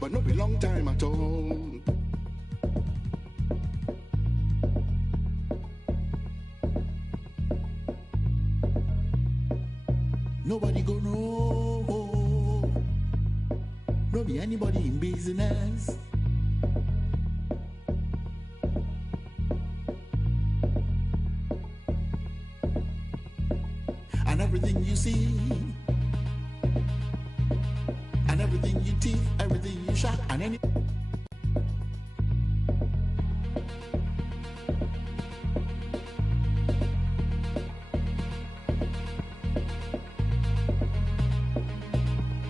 but not a long time at all. Nobody go know, no be anybody in business. And everything you see, and everything you teeth, everything you shot, and any.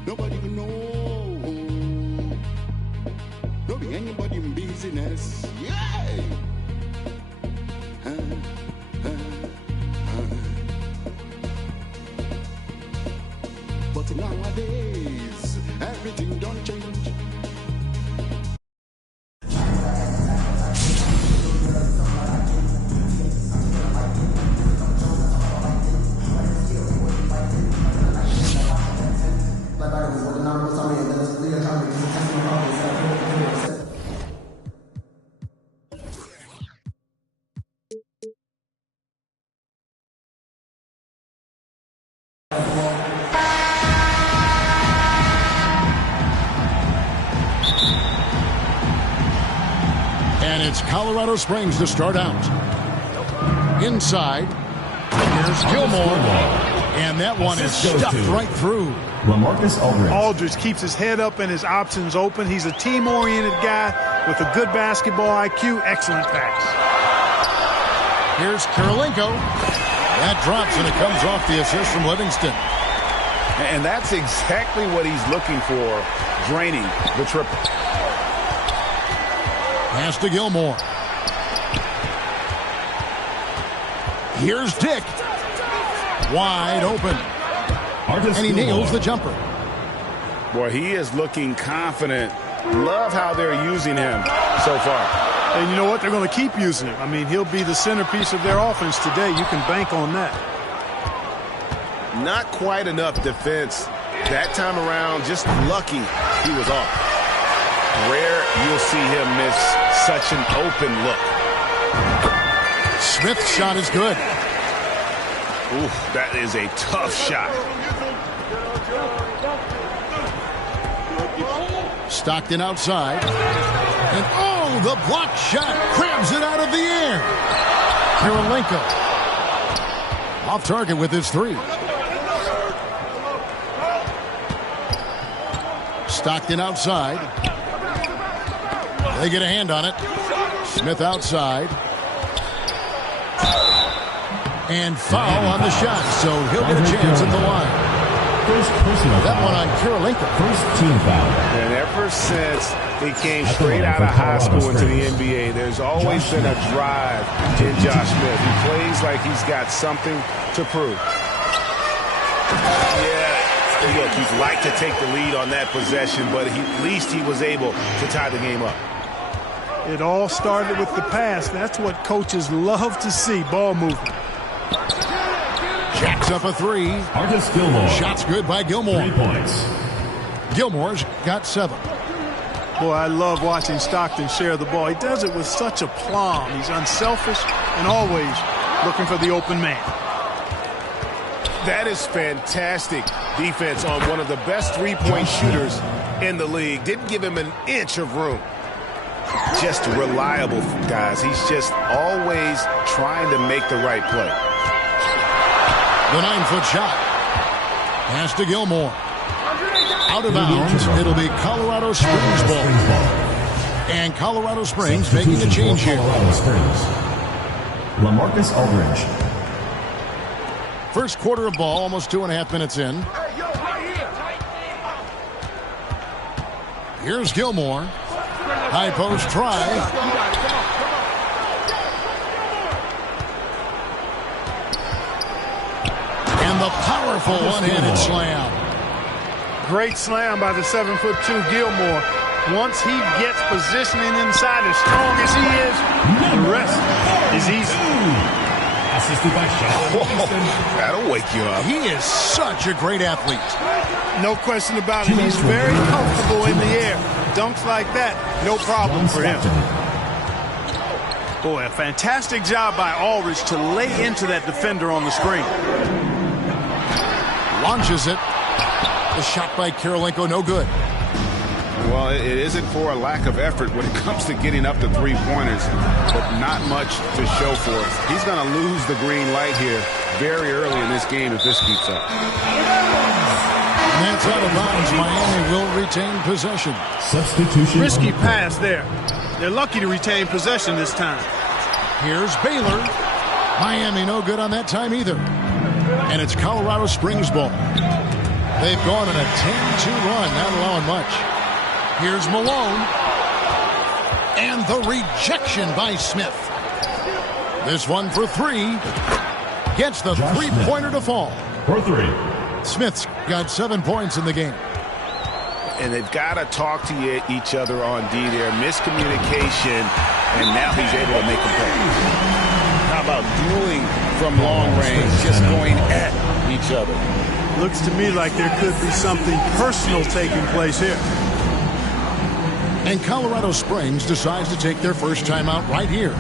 Nobody can know. Don't be anybody in business. Yeah. But nowadays, everything don't change. And it's Colorado Springs to start out. Inside, here's Gilmore. And that one is stuffed right through. LaMarcus Aldridge. Aldridge keeps his head up and his options open. He's a team-oriented guy with a good basketball IQ. Excellent pass. Here's Kirilenko. That drops, and it comes off the assist from Livingston. And that's exactly what he's looking for, draining the triple. Pass to Gilmore. Here's Dick. Wide open. And he nails the jumper. Boy, he is looking confident. Love how they're using him so far. And you know what? They're going to keep using him. I mean, he'll be the centerpiece of their offense today. You can bank on that. Not quite enough defense that time around. Just lucky he was off. Rare you'll see him miss such an open look. Smith's shot is good. Ooh, that is a tough shot. Stockton outside. And oh, the block shot crabs it out of the air. Kirilenko off target with his three. Stockton outside. They get a hand on it. Smith outside. And foul on the shot, so he'll get a chance at the line. First personal That foul. one on Kirilenko. First team foul. And ever since he came straight out of high school into the NBA, there's always been a drive in Josh Smith. He plays like he's got something to prove. Yeah, look, he'd like to take the lead on that possession, but at least he was able to tie the game up. It all started with the pass. That's what coaches love to see, ball movement. Jacks up a three. Artis Gilmore. Shot's good by Gilmore. 3 points. Gilmore's got 7. Boy, I love watching Stockton share the ball. He does it with such aplomb. He's unselfish and always looking for the open man. That is fantastic defense on one of the best three-point shooters in the league. Didn't give him an inch of room. Just reliable, guys. He's just always trying to make the right play. The 9-foot shot. Pass to Gilmore. Out of bounds. It'll be Colorado Springs ball. And Colorado Springs making a change here. Colorado Springs. LaMarcus Aldridge. First quarter of ball, almost 2.5 minutes in. Here's Gilmore. High post try. And the powerful one-handed slam. Great slam by the 7'2" Gilmore. Once he gets positioning inside as strong as he is, the rest is easy. Assisted by Sean. That'll wake you up. He is such a great athlete. No question about it. He's very comfortable in the air. Dunks like that, no problem for him. Boy, a fantastic job by Aldridge to lay into that defender on the screen. Launches it. The shot by Kirilenko, no good. Well, it isn't for a lack of effort when it comes to getting up to three-pointers, but not much to show for it. He's going to lose the green light here very early in this game if this keeps up. And that's out of bounds. Miami will retain possession. Substitution. Risky pass there. They're lucky to retain possession this time. Here's Baylor. Miami no good on that time either. And it's Colorado Springs ball. They've gone on a 10-2 run, not allowing much. Here's Malone. And the rejection by Smith. This one for three. Gets the three-pointer to fall. For three. Smith's got 7 points in the game. And they've got to talk to each other on D there. Miscommunication, and now he's able to make a play. How about dueling from long range, just going at each other? Looks to me like there could be something personal taking place here. And Colorado Springs decides to take their first timeout right here.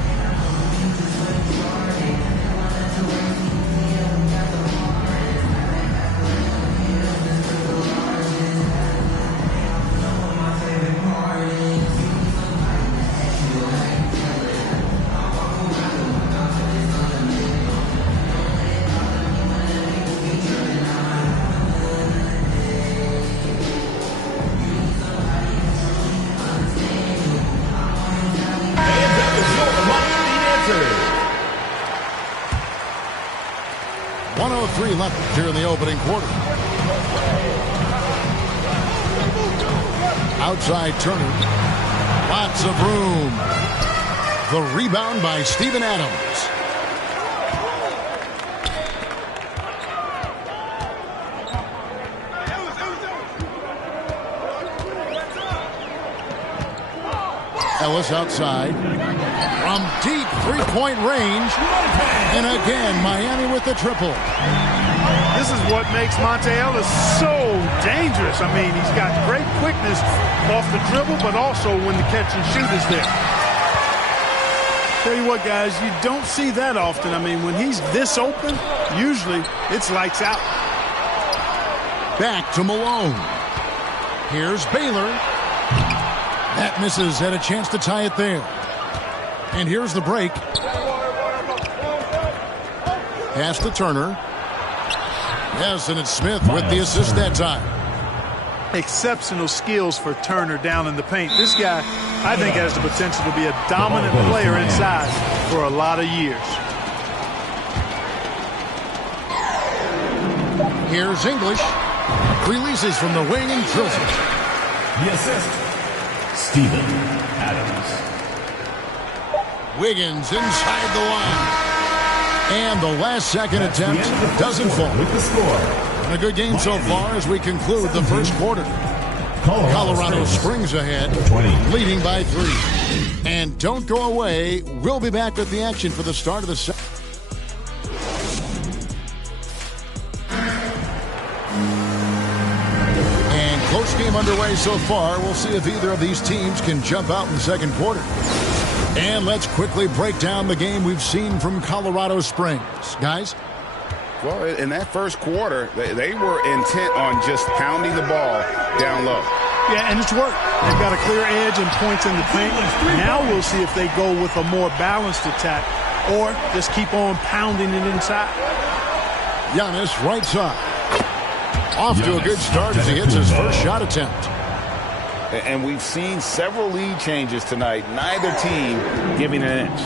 Left here in the opening quarter. Outside Turner. Lots of room. The rebound by Steven Adams. Ellis outside. From deep three-point range. And again, Miami with the triple. This is what makes Monte Ellis so dangerous. I mean, he's got great quickness off the dribble, but also when the catch and shoot is there. Tell you what, guys, you don't see that often. I mean, when he's this open, usually it's lights out. Back to Malone. Here's Baylor. That misses, had a chance to tie it there. And here's the break. Pass to Turner. Yes, and it's Smith with the assist that time. Exceptional skills for Turner down in the paint. This guy, I think, has the potential to be a dominant player inside for a lot of years. Here's English. Releases from the wing and drills it. The assist. Steven Adams. Wiggins inside the line. And the last second attempt doesn't fall. With the score. And a good game so far as we conclude the first quarter. Colorado Springs ahead, 20. leading by 3. And don't go away. We'll be back with the action for the start of the second. And close game underway so far. We'll see if either of these teams can jump out in the second quarter. And let's quickly break down the game we've seen from Colorado Springs. Guys? Well, in that first quarter, they were intent on just pounding the ball down low. Yeah, and it's worked. They've got a clear edge and points in the paint. Now we'll see if they go with a more balanced attack or just keep on pounding it inside. Giannis right side. Off to a good start as he hits his first shot attempt. And we've seen several lead changes tonight. Neither team giving an inch.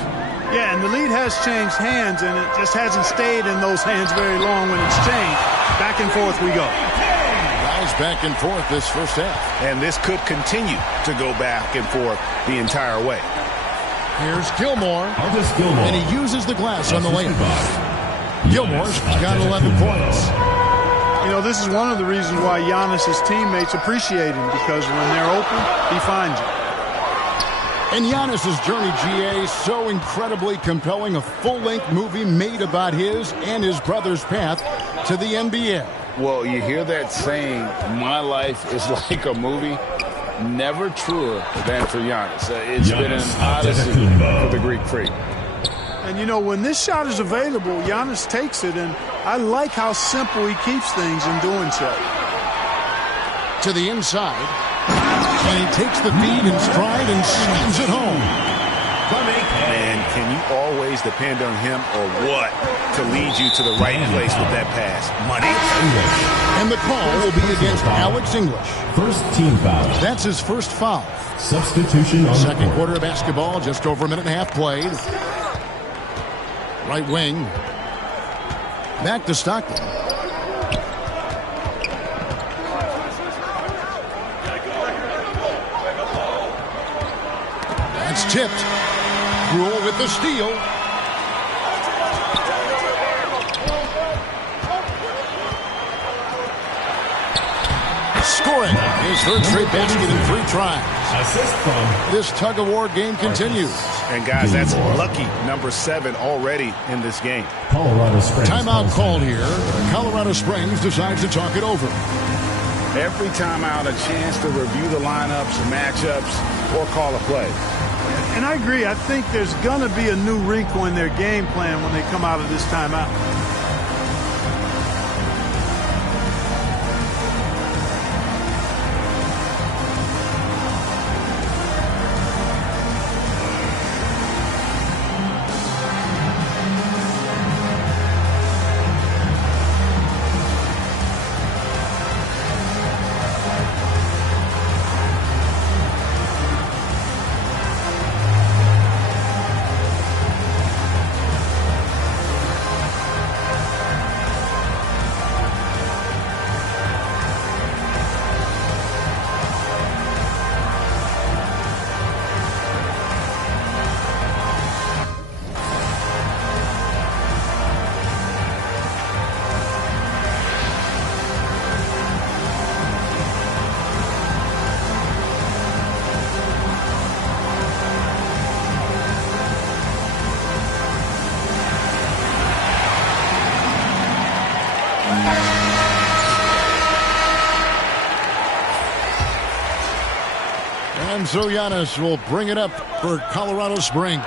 Yeah, and the lead has changed hands, and it just hasn't stayed in those hands very long when it's changed. Back and forth we go. Guys, back and forth this first half. And this could continue to go back and forth the entire way. Here's Gilmore. Gilmore. And he uses the glass on the layup. Gilmore's got 11 points. You know, this is one of the reasons why Giannis' teammates appreciate him, because when they're open, he finds you. And Giannis's journey, GA, so incredibly compelling. A full-length movie made about his and his brother's path to the NBA. Well, you hear that saying, my life is like a movie. Never truer than for Giannis. It's been an odyssey for the Greek freak. And, you know, when this shot is available, Giannis takes it, and I like how simple he keeps things in doing so. To the inside, and he takes the feed in stride and slams it home. Man, can you always depend on him or what to lead you to the right place with that pass? Money. And the call will be against Alex English. First team foul. That's his first foul. Substitution on Second the court. quarter of basketball, just over a minute and a half played. Right wing. Back to Stockton. That's tipped. Rule with the steal. Scoring his third straight basket in 3 tries. Assist from This tug-of-war game continues. And, guys, that's lucky number 7 already in this game. Colorado Springs. Timeout called here. Colorado Springs decides to talk it over. Every timeout, a chance to review the lineups, matchups, or call a play. And I agree. I think there's going to be a new wrinkle in their game plan when they come out of this timeout. And so Giannis will bring it up for Colorado Springs.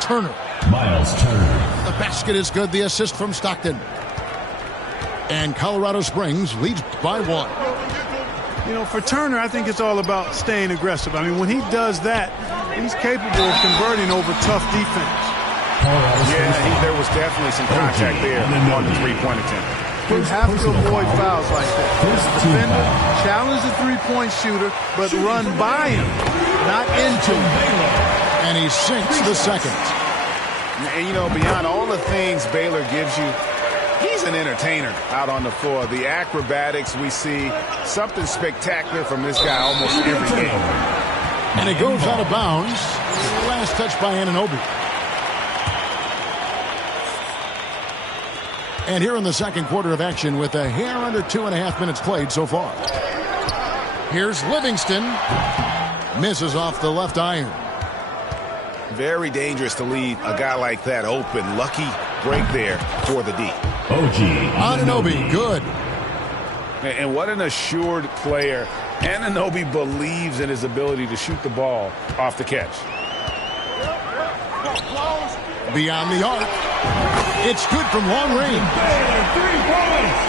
Turner. Miles Turner. The basket is good. The assist from Stockton. And Colorado Springs leads by 1. You know, for Turner, I think it's all about staying aggressive. I mean, when he does that, he's capable of converting over tough defense. Yeah, there was definitely some contact there on the three-point attempt. You have to avoid fouls like that. Defender, challenge the three-point shooter, but run by him, not into him. And he sinks the second. And, you know, beyond all the things Baylor gives you, he's an entertainer out on the floor. The acrobatics we see, something spectacular from this guy almost every game. And it goes out of bounds. Last touch by Anunoby. And here in the second quarter of action with a hair under 2.5 minutes played so far. Here's Livingston. Misses off the left iron. Very dangerous to leave a guy like that open. Lucky break there for the D. OG Anunoby, good. And what an assured player. Anunoby believes in his ability to shoot the ball off the catch. Beyond the arc. It's good from long range.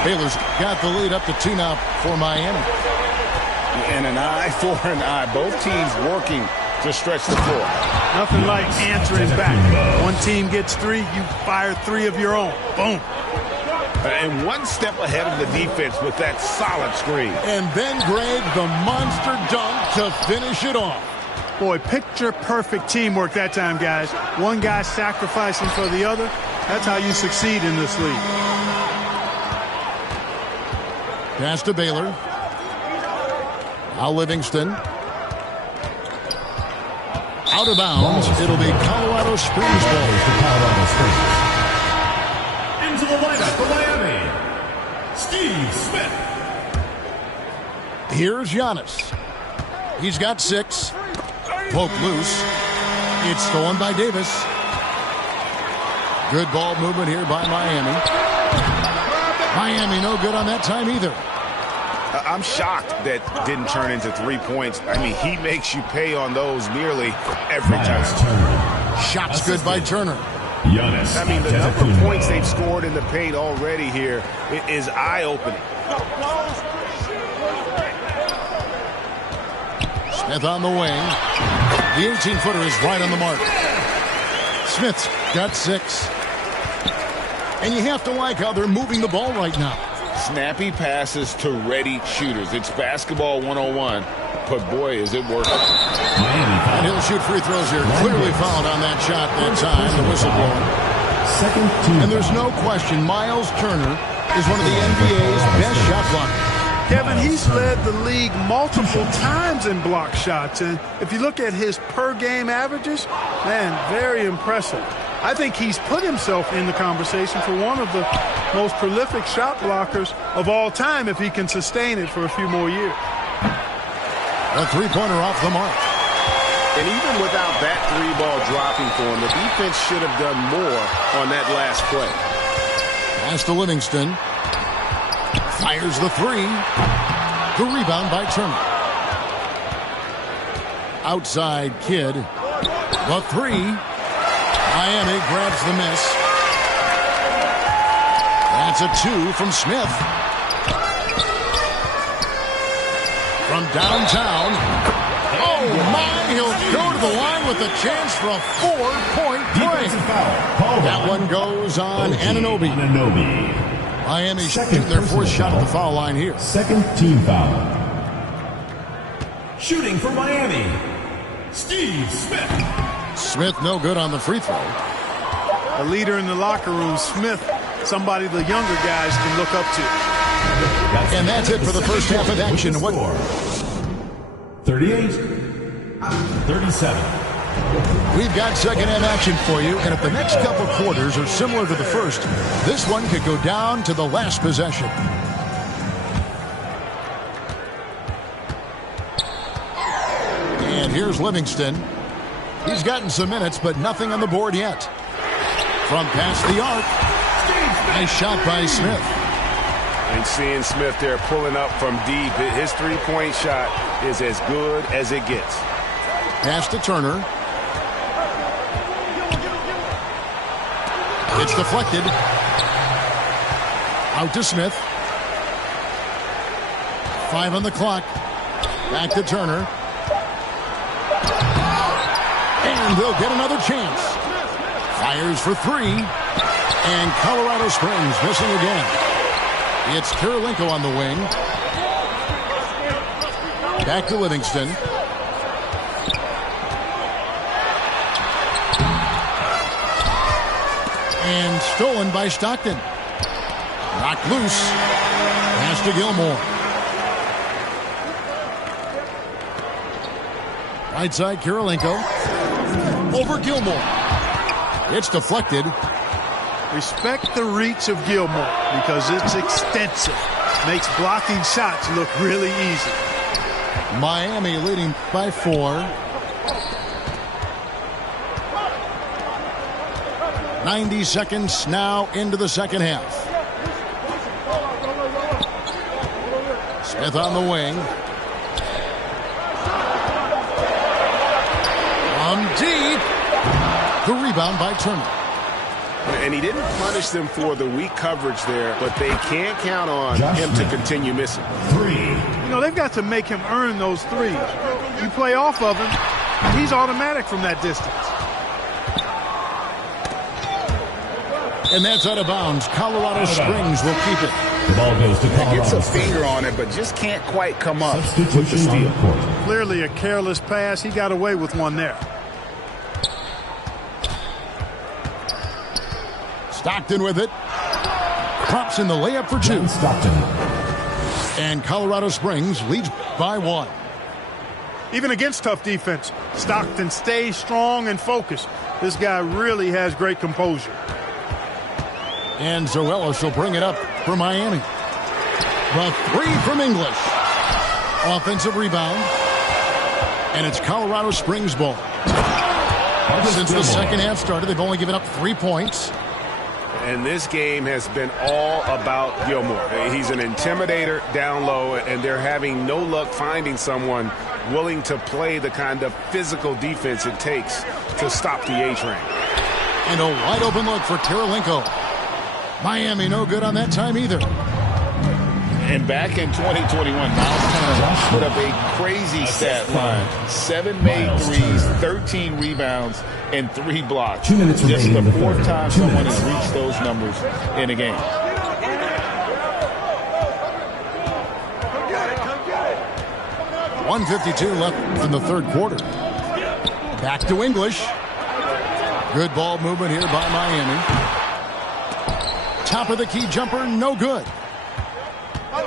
Baylor's got the lead up to 2 now for Miami. And an eye for an eye. Both teams working to stretch the floor. Nothing like answering back. One team gets 3, you fire 3 of your own. Boom. And one step ahead of the defense with that solid screen. And then Greg, the monster dunk to finish it off. Boy, picture-perfect teamwork that time, guys. One guy sacrificing for the other. That's how you succeed in this league. Pass to Baylor. Now Livingston. Out of bounds. It'll be Colorado Springs ball. Colorado Springs. Into the lineup for Miami, Steve Smith. Here's Giannis. He's got 6. Poke loose. It's stolen by Davis. Good ball movement here by Miami. Miami no good on that time either. I'm shocked that didn't turn into 3 points. I mean, he makes you pay on those nearly every time. Shots good by Turner. I mean, the number of points they've scored in the paint already here is eye-opening. Smith on the wing. The 18-footer is right on the mark. Smith's got 6. And you have to like how they're moving the ball right now. Snappy passes to ready shooters. It's basketball 101, but boy, is it working. And he'll shoot free throws here. Clearly fouled on that shot that time, the whistle blowing. And there's no question Miles Turner is one of the NBA's best shot blockers. Kevin, he's led the league multiple times in block shots. And if you look at his per-game averages, man, very impressive. I think he's put himself in the conversation for one of the most prolific shot blockers of all time if he can sustain it for a few more years. A three-pointer off the mark. And even without that 3-ball dropping for him, the defense should have done more on that last play. Pass to Livingston. Fires the 3. The rebound by Turner. Outside Kidd. The 3. Miami grabs the miss. That's a 2 from Smith. From downtown. Oh, my. He'll go to the line with a chance for a 4-point play. That one goes on Anunoby. Miami shooting their 4th shot at the foul line here. Second team foul. Shooting for Miami, Steve Smith. Smith no good on the free throw. A leader in the locker room, Smith, somebody the younger guys can look up to. And that's it for the first half of action. What? 38-37. We've got second half action for you, and if the next couple quarters are similar to the first, this one could go down to the last possession. And here's Livingston. He's gotten some minutes, but nothing on the board yet. From past the arc, nice shot by Smith. And seeing Smith there pulling up from deep, his 3-point shot is as good as it gets. Pass to Turner. It's deflected. Out to Smith. 5 on the clock. Back to Turner. And they'll get another chance. Fires for 3. And Colorado Springs missing again. It's Kirilenko on the wing. Back to Livingston. And stolen by Stockton. Knocked loose. Pass to Gilmore. Right side, Kirilenko. Over Gilmore. It's deflected. Respect the reach of Gilmore because it's extensive. Makes blocking shots look really easy. Miami leading by 4. 90 seconds now into the second half. Smith on the wing. From deep. The rebound by Turner. And he didn't punish them for the weak coverage there, but they can't count on him to continue missing. 3. You know, they've got to make him earn those threes. You play off of him, he's automatic from that distance. And that's out of bounds. Colorado Springs will keep it. The ball goes to Colorado. Gets a finger on it, but just can't quite come up with the Substitution on steal. the court. Clearly a careless pass. He got away with one there. Stockton with it. Props in the layup for 2. Stockton. And Colorado Springs leads by 1. Even against tough defense, Stockton stays strong and focused. This guy really has great composure. And Zoellis will bring it up for Miami. The 3 from English. Offensive rebound. And it's Colorado Springs ball. Since the second half started, they've only given up 3 points. And this game has been all about Gilmore. He's an intimidator down low, and they're having no luck finding someone willing to play the kind of physical defense it takes to stop the A-train. And a wide open look for Kirilenko. Miami no good on that time either. And back in 2021, Miles Turner put up a crazy stat line. 7 made threes, 13 rebounds, and 3 blocks. 2 minutes Just the remaining in the 4th third. time 2 someone minutes. has reached those numbers in a game. .152 left in the third quarter. Back to English. Good ball movement here by Miami. Top of the key jumper, no good.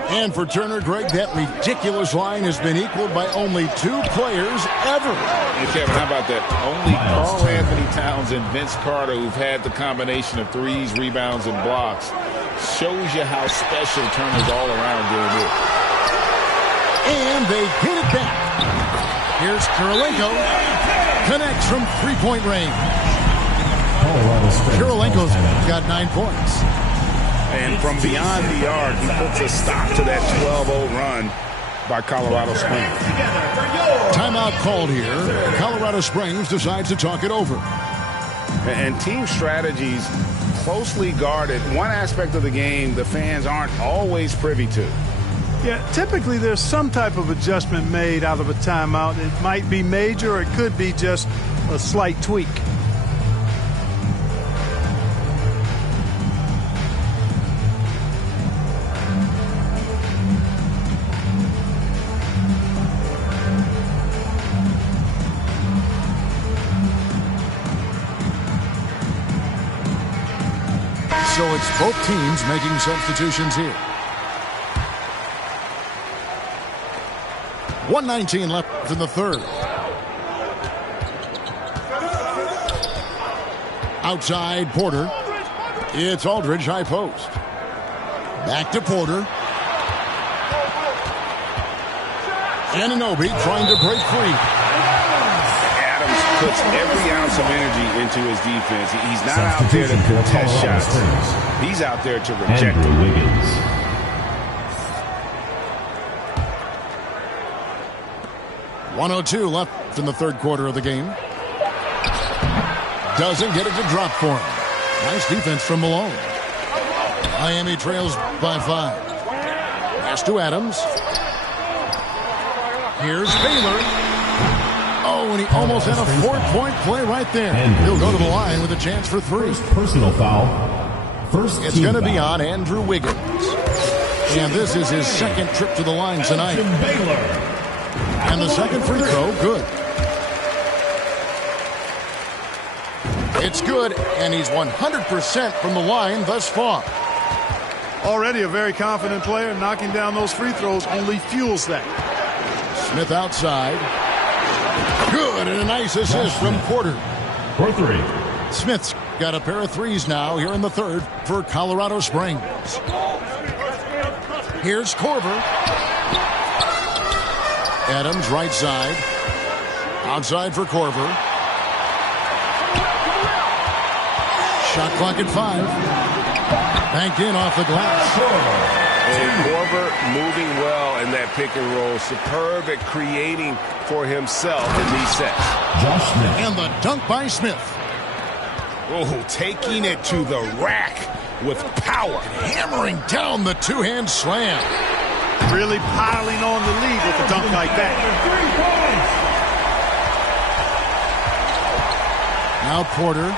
And for Turner, Greg, that ridiculous line has been equaled by only 2 players ever. And Kevin, how about that? Only Karl Anthony Towns and Vince Carter, who've had the combination of threes, rebounds, and blocks, shows you how special Turner's all around doing this. And they get it back. Here's Kirilenko. Connects from 3-point range. Kirilenko's got 9 points. And from beyond the arc, he puts a stop to that 12-0 run by Colorado Springs. Timeout called here. Colorado Springs decides to talk it over. And team strategies closely guarded. One aspect of the game the fans aren't always privy to. Yeah, typically there's some type of adjustment made out of a timeout. It might be major or it could be just a slight tweak. So it's both teams making substitutions here. 1:19 left in the third. Outside Porter. It's Aldridge high post. Back to Porter. Anunoby trying to break free. Adams puts every ounce of energy into his defense. He's not out there to contest shots. He's out there to reject them. Wiggins. .102 left in the third quarter of the game. Doesn't get it to drop for him. Nice defense from Malone. Miami trails by 5. Pass to Adams. Here's Baylor. Oh, and he almost had a 4-point play right there. He'll go to the line with a chance for 3. Personal foul. First It's going to be on Andrew Wiggins. And this is his second trip to the line tonight. And the second free throw, good. It's good, and he's 100% from the line thus far. Already a very confident player. Knocking down those free throws only fuels that. Smith outside. Good, and a nice assist from Porter. For 3. Smith's got a pair of threes now here in the third for Colorado Springs. Here's Korver. Adams right side. Outside for Korver. Shot clock at 5. Banked in off the glass. And Korver moving well in that pick and roll. Superb at creating for himself in these sets. Josh Smith. And the dunk by Smith. Oh, taking it to the rack with power. Hammering down the two-hand slam. Really piling on the lead with a dunk like that. Now Porter.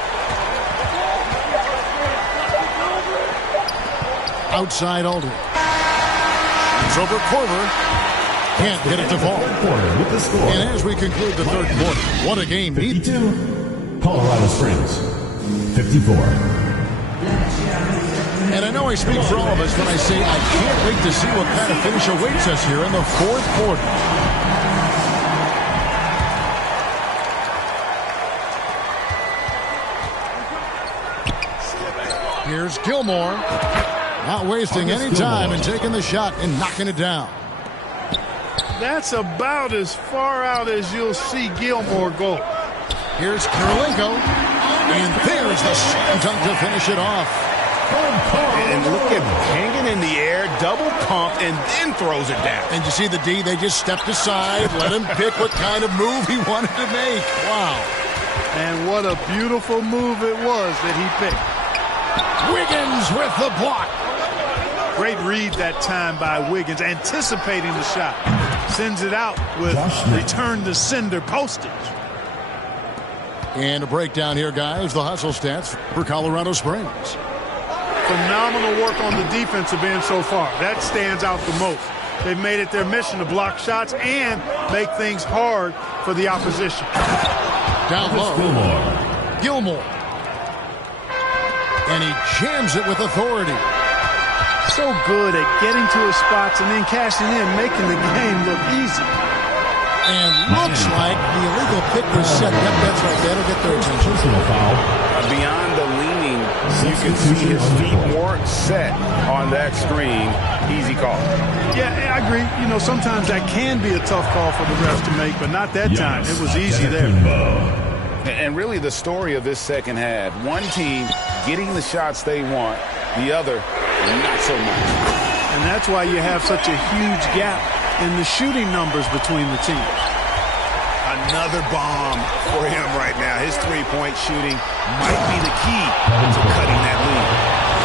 Outside Aldridge. It's over Korver. Can't get it to fall. Porter with the score. And as we conclude the third quarter, what a game. 52. Colorado Springs. 54. And I know I speak for all of us when I say I can't wait to see what kind of finish awaits us here in the fourth quarter. Here's Gilmore. Not wasting any time and taking the shot and knocking it down. That's about as far out as you'll see Gilmore go. Here's Kirilenko, and there's the slam dunk to finish it off. And look at hanging in the air, double pump, and then throws it down. And you see the D, they just stepped aside, let him pick what kind of move he wanted to make. Wow. And what a beautiful move it was that he picked. Wiggins with the block. Great read that time by Wiggins, anticipating the shot. Sends it out with return to sender postage. And a breakdown here, guys. The hustle stats for Colorado Springs. Phenomenal work on the defensive end so far. That stands out the most. They've made it their mission to block shots and make things hard for the opposition. Down low. Gilmore. And he jams it with authority. So good at getting to his spots and then cashing in, making the game look easy. And looks like the illegal pick was set. That's right. That'll get their attention. Beyond the leaning, you can see his feet more set on that screen. Easy call. Yeah, I agree. You know, sometimes that can be a tough call for the refs to make, but not that time. It was easy there. And really the story of this second half, one team getting the shots they want, the other not so much. And that's why you have such a huge gap in the shooting numbers between the teams. Another bomb for him right now. His three-point shooting might be the key to cutting that lead.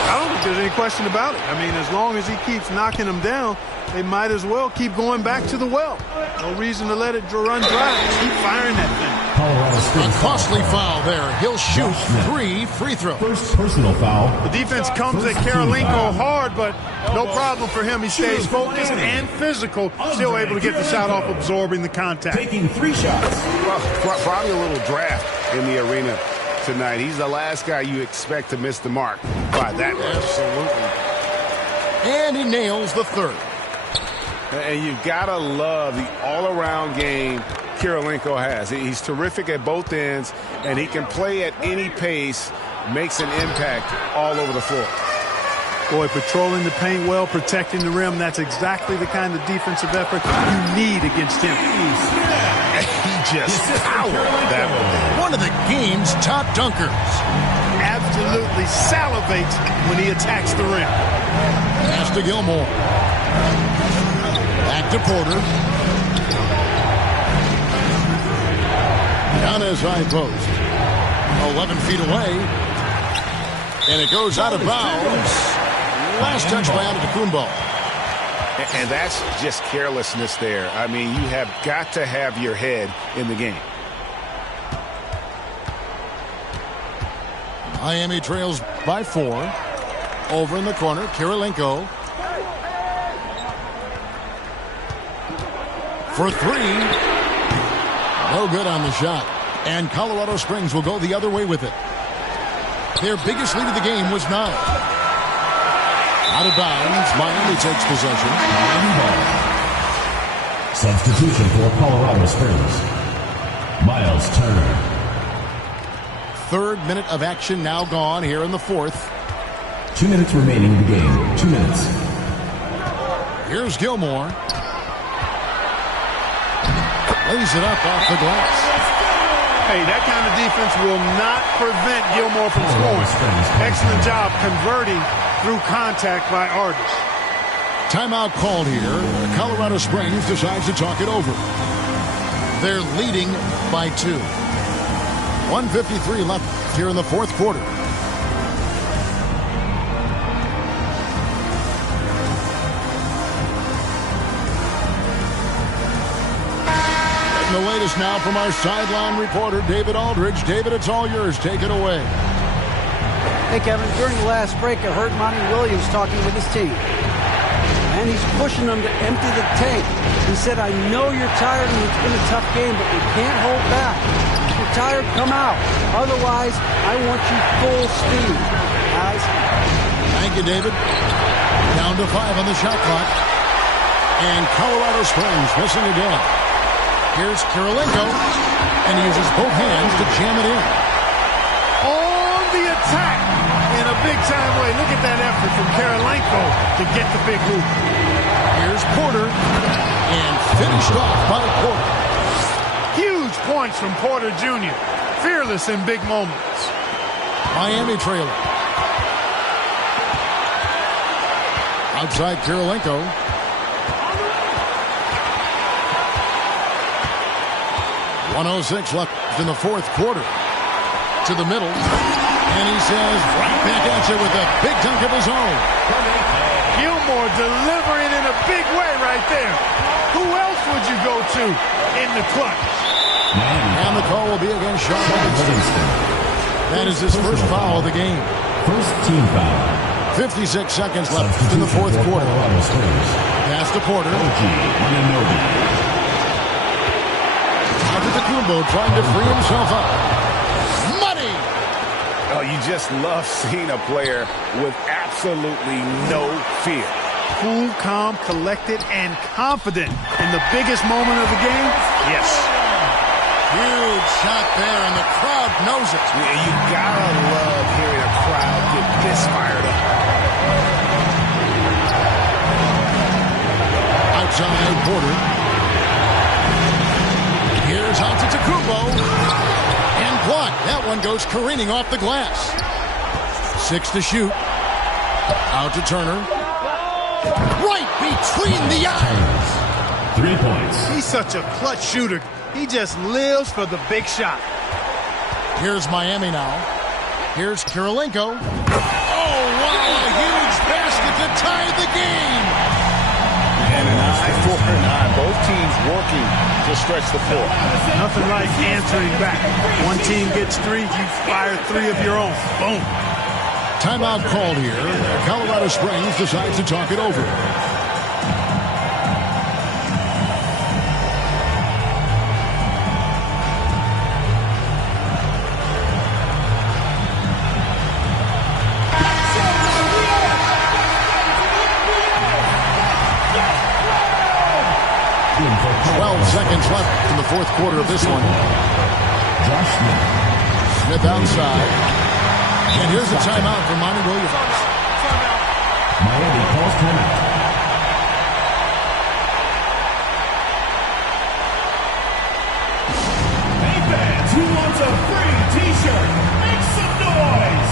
I don't think there's any question about it. I mean, as long as he keeps knocking them down, they might as well keep going back to the well. No reason to let it run dry. Keep firing that thing. A costly foul there. He'll shoot 3 free throws. First personal foul. The defense comes at Kirilenko hard, but no problem for him. He stays focused and physical, still able to get the shot off, absorbing the contact. Taking 3 shots. Well, probably a little draft in the arena tonight. He's the last guy you expect to miss the mark by that much. Absolutely. And he nails the third. And you've got to love the all-around game Kirilenko has. He's terrific at both ends, and he can play at any pace, makes an impact all over the floor. Boy, patrolling the paint well, protecting the rim, that's exactly the kind of defensive effort you need against him. He just powered that one of the game's top dunkers. Absolutely salivates when he attacks the rim. Pass to Gilmore. Back to Porter. Down his high post. 11 feet away. And it goes out of bounds. Last touch by Antetokounmpo. And that's just carelessness there. I mean, you have got to have your head in the game. Miami trails by 4. Over in the corner, Kirilenko. For 3. No good on the shot. And Colorado Springs will go the other way with it. Their biggest lead of the game was 9. Out of bounds, Miami takes possession. Substitution for Colorado Springs. Miles Turner. 3rd minute of action now gone here in the 4th. 2 minutes remaining in the game. 2 minutes. Here's Gilmore. Lays it up off the glass. Hey, that kind of defense will not prevent Gilmore from scoring. Excellent job converting through contact by Artis. Timeout called here. Colorado Springs decides to talk it over. They're leading by 2. 1:53 left here in the 4th quarter. The latest now from our sideline reporter, David Aldridge. David, it's all yours. Take it away. Hey, Kevin, during the last break, I heard Monty Williams talking with his team. And he's pushing them to empty the tank. He said, I know you're tired and it's been a tough game, but we can't hold back. If you're tired, come out. Otherwise, I want you full steam. Guys. Thank you, David. Down to 5 on the shot clock. And Colorado Springs missing again. Here's Kirilenko, and he uses both hands to jam it in. On the attack in a big-time way. Look at that effort from Kirilenko to get the big hoop. Here's Porter, and finished off by Porter. Huge points from Porter Jr. Fearless in big moments. Miami trailer. Outside Kirilenko. .106 left in the fourth quarter. To the middle. And he says right back at you with a big dunk of his own. Gilmore delivering in a big way right there. Who else would you go to in the clutch? And the call will be against Sean Livingston. That is his first foul of the game. First team foul. 56 seconds left in the fourth quarter. Pass to Porter. Antetokounmpo trying to free himself up. Money! Oh, you just love seeing a player with absolutely no fear. Cool, calm, collected, and confident in the biggest moment of the game? Yes. Huge shot there, and the crowd knows it. Yeah, you gotta love hearing a crowd get this fired up. Outside Porter. Here's Antetokounmpo. And blocked. That one goes careening off the glass. 6 to shoot. Out to Turner. Right between the eyes. 3 points. He's such a clutch shooter. He just lives for the big shot. Here's Miami now. Here's Kirilenko. Oh, wow, a huge basket to tie the game. And an eye for an eye. Both teams working to stretch the floor. Nothing like answering back. One team gets 3, you fire 3 of your own. Boom. Timeout called here. Colorado Springs decides to talk it over. Seconds left in the fourth quarter of this one. Smith outside. And here's a timeout for Monty Williams. Miami calls timeout. Hey fans, who wants a free t-shirt? Make some noise!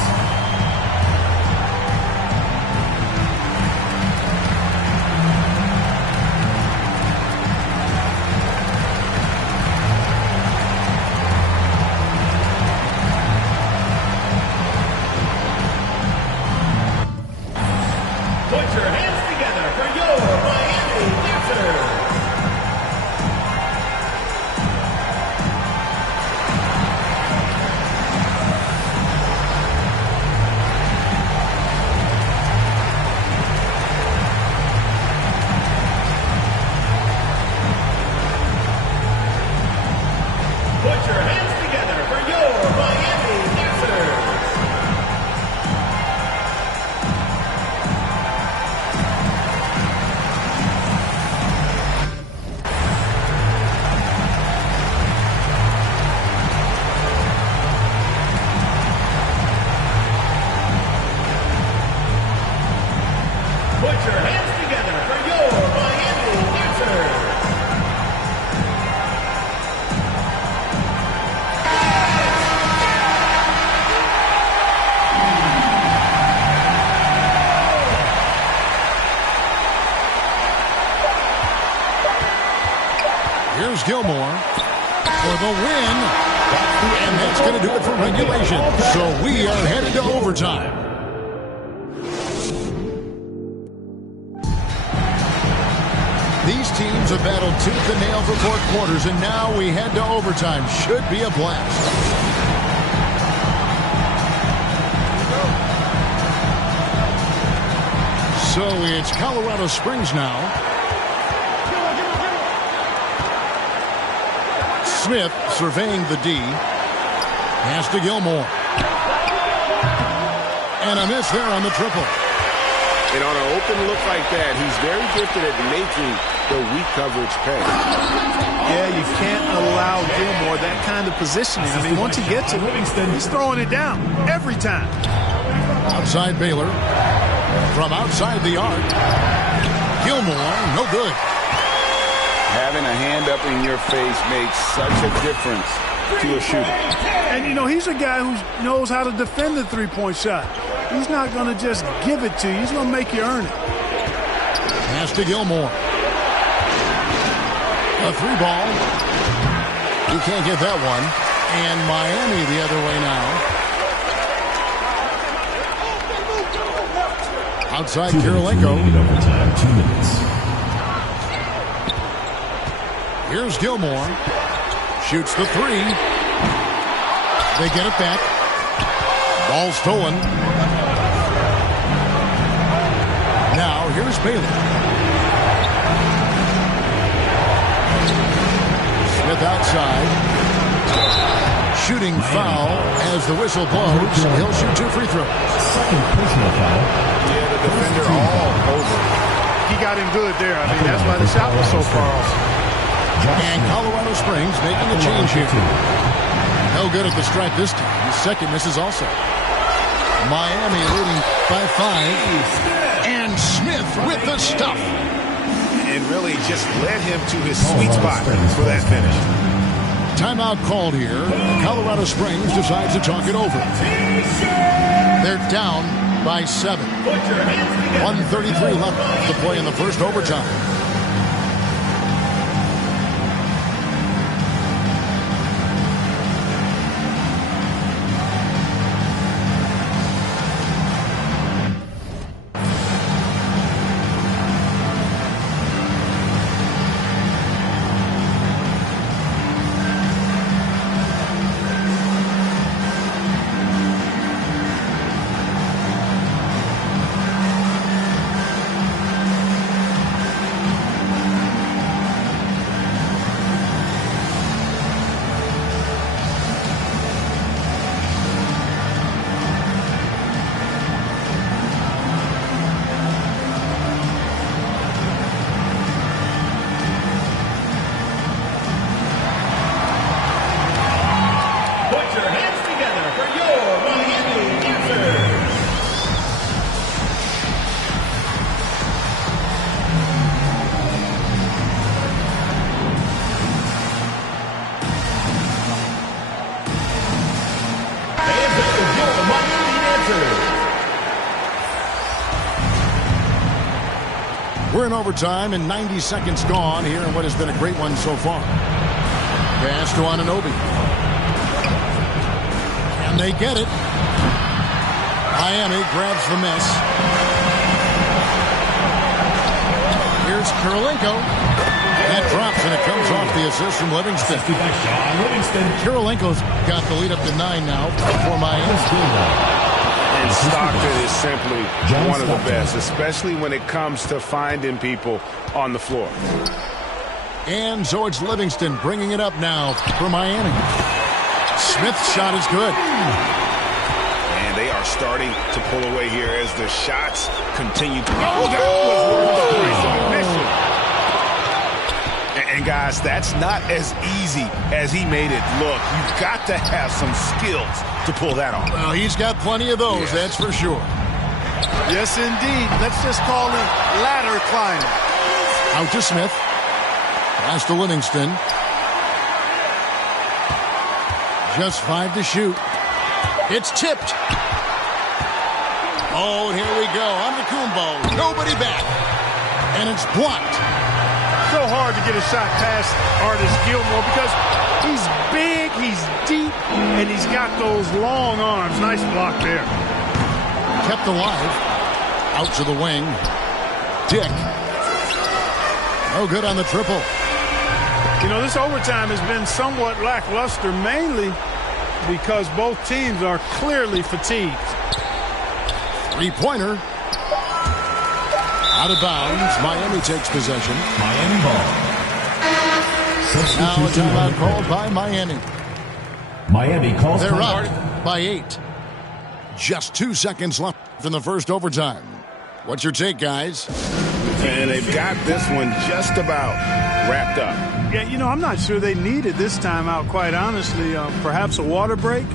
Here's Gilmore for the win. And that's going to do it for regulation. So we are headed to overtime. These teams have battled tooth and nail for 4 quarters, and now we head to overtime. Should be a blast. So it's Colorado Springs now. Smith surveying the D. Pass to Gilmore. And a miss there on the triple. And on an open look like that, he's very gifted at making the weak coverage pay. Yeah, you can't allow Gilmore that kind of positioning. I mean, once he gets it, he's throwing it down every time. Outside Baylor. From outside the arc. Gilmore, no good. Having a hand up in your face makes such a difference to a shooter. And, you know, he's a guy who knows how to defend the three-point shot. He's not going to just give it to you. He's going to make you earn it. Pass to Gilmore. A three ball. He can't get that one. And Miami the other way now. Outside Kirilenko. Overtime, 2 minutes. Here's Gilmore. Shoots the three. They get it back. Ball stolen. Now here's Bailey. Smith outside. Shooting foul as the whistle blows. He'll shoot 2 free throws. Second personal foul. Yeah, the defender all over. He got him good there. I mean, that's why the shot was so far off. And Colorado Springs making a change here. No good at the stripe this time. His second misses also. Miami leading by 5. And Smith with the stuff. And really just led him to his sweet spot for that finish. Timeout called here. Colorado Springs decides to talk it over. They're down by 7. 1:33 left to play in the first overtime. We're in overtime and 90 seconds gone here in what has been a great one so far. Pass to Anunoby. And they get it. Miami grabs the miss. Here's Kirilenko. That drops and it comes off the assist from Livingston. Kirilenko's got the lead up to 9 now for Miami. And Stockton is simply one of the best, especially when it comes to finding people on the floor. And so it's Livingston bringing it up now for Miami. Smith's shot is good. And they are starting to pull away here as the shots continue to... Oh, that was worth the price of admission. And guys, that's not as easy as he made it look. You've got to have some skills to pull that off. Well, he's got plenty of those, that's for sure. Yes, indeed. Let's just call him ladder climbing. Out to Smith. Pass to Livingston. Just 5 to shoot. It's tipped. Oh, here we go. Antetokounmpo. Nobody back. And it's blocked. So hard to get a shot past Artis Gilmore because he's big, he's deep, and he's got those long arms. Nice block there. Kept alive. Out to the wing. Dick. No good on the triple. You know, this overtime has been somewhat lackluster, mainly because both teams are clearly fatigued. Three-pointer. Out of bounds. Miami takes possession. Miami ball. Now a timeout called by Miami. Miami calls They're timeout. up by 8. Just 2 seconds left in the first overtime. What's your take, guys? And they've got this one just about wrapped up. Yeah, you know, I'm not sure they needed this timeout, quite honestly. Perhaps a water break?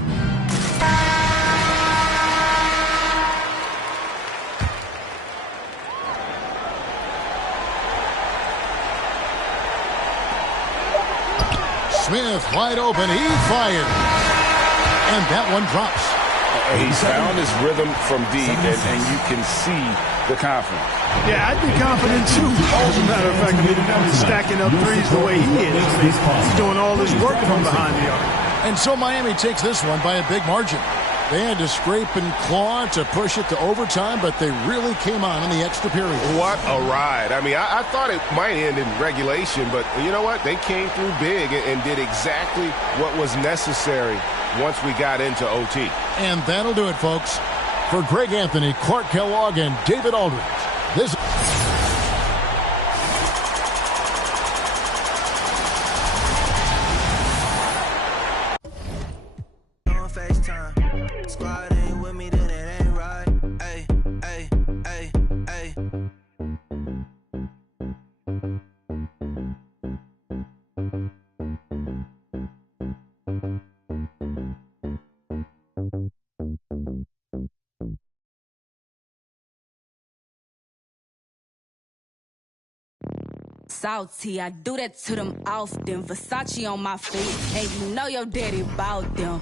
Smith wide open. He fired. And that one drops. He's found his rhythm from deep, and you can see the confidence. Yeah, I'd be confident too. As a matter of fact, I mean, he's stacking up threes the way he is. He's doing all his work from behind the arc. And so Miami takes this one by a big margin. They had to scrape and claw to push it to overtime, but they really came on in the extra period. What a ride. I mean, I thought it might end in regulation, but you know what? They came through big and did exactly what was necessary once we got into OT. And that'll do it, folks. For Greg Anthony, Clark Kellogg, and David Aldridge, this salty, I do that to them often. Versace on my feet, and you know your daddy bought them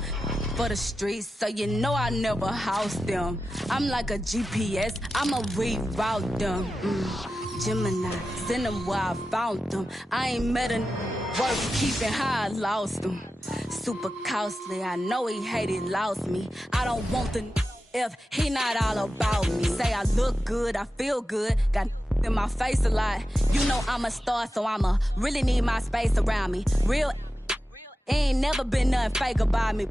for the streets, so you know I never house them. I'm like a GPS, I'ma reroute them. Gemini, send them where I found them. I ain't met a worth keeping how I lost them. Super costly, I know he hated, lost me. I don't want the if he not all about me. Say I look good, I feel good, got in my face a lot. You know I'm a star, so I'ma really need my space around me. Real ain't never been nothing fake about me.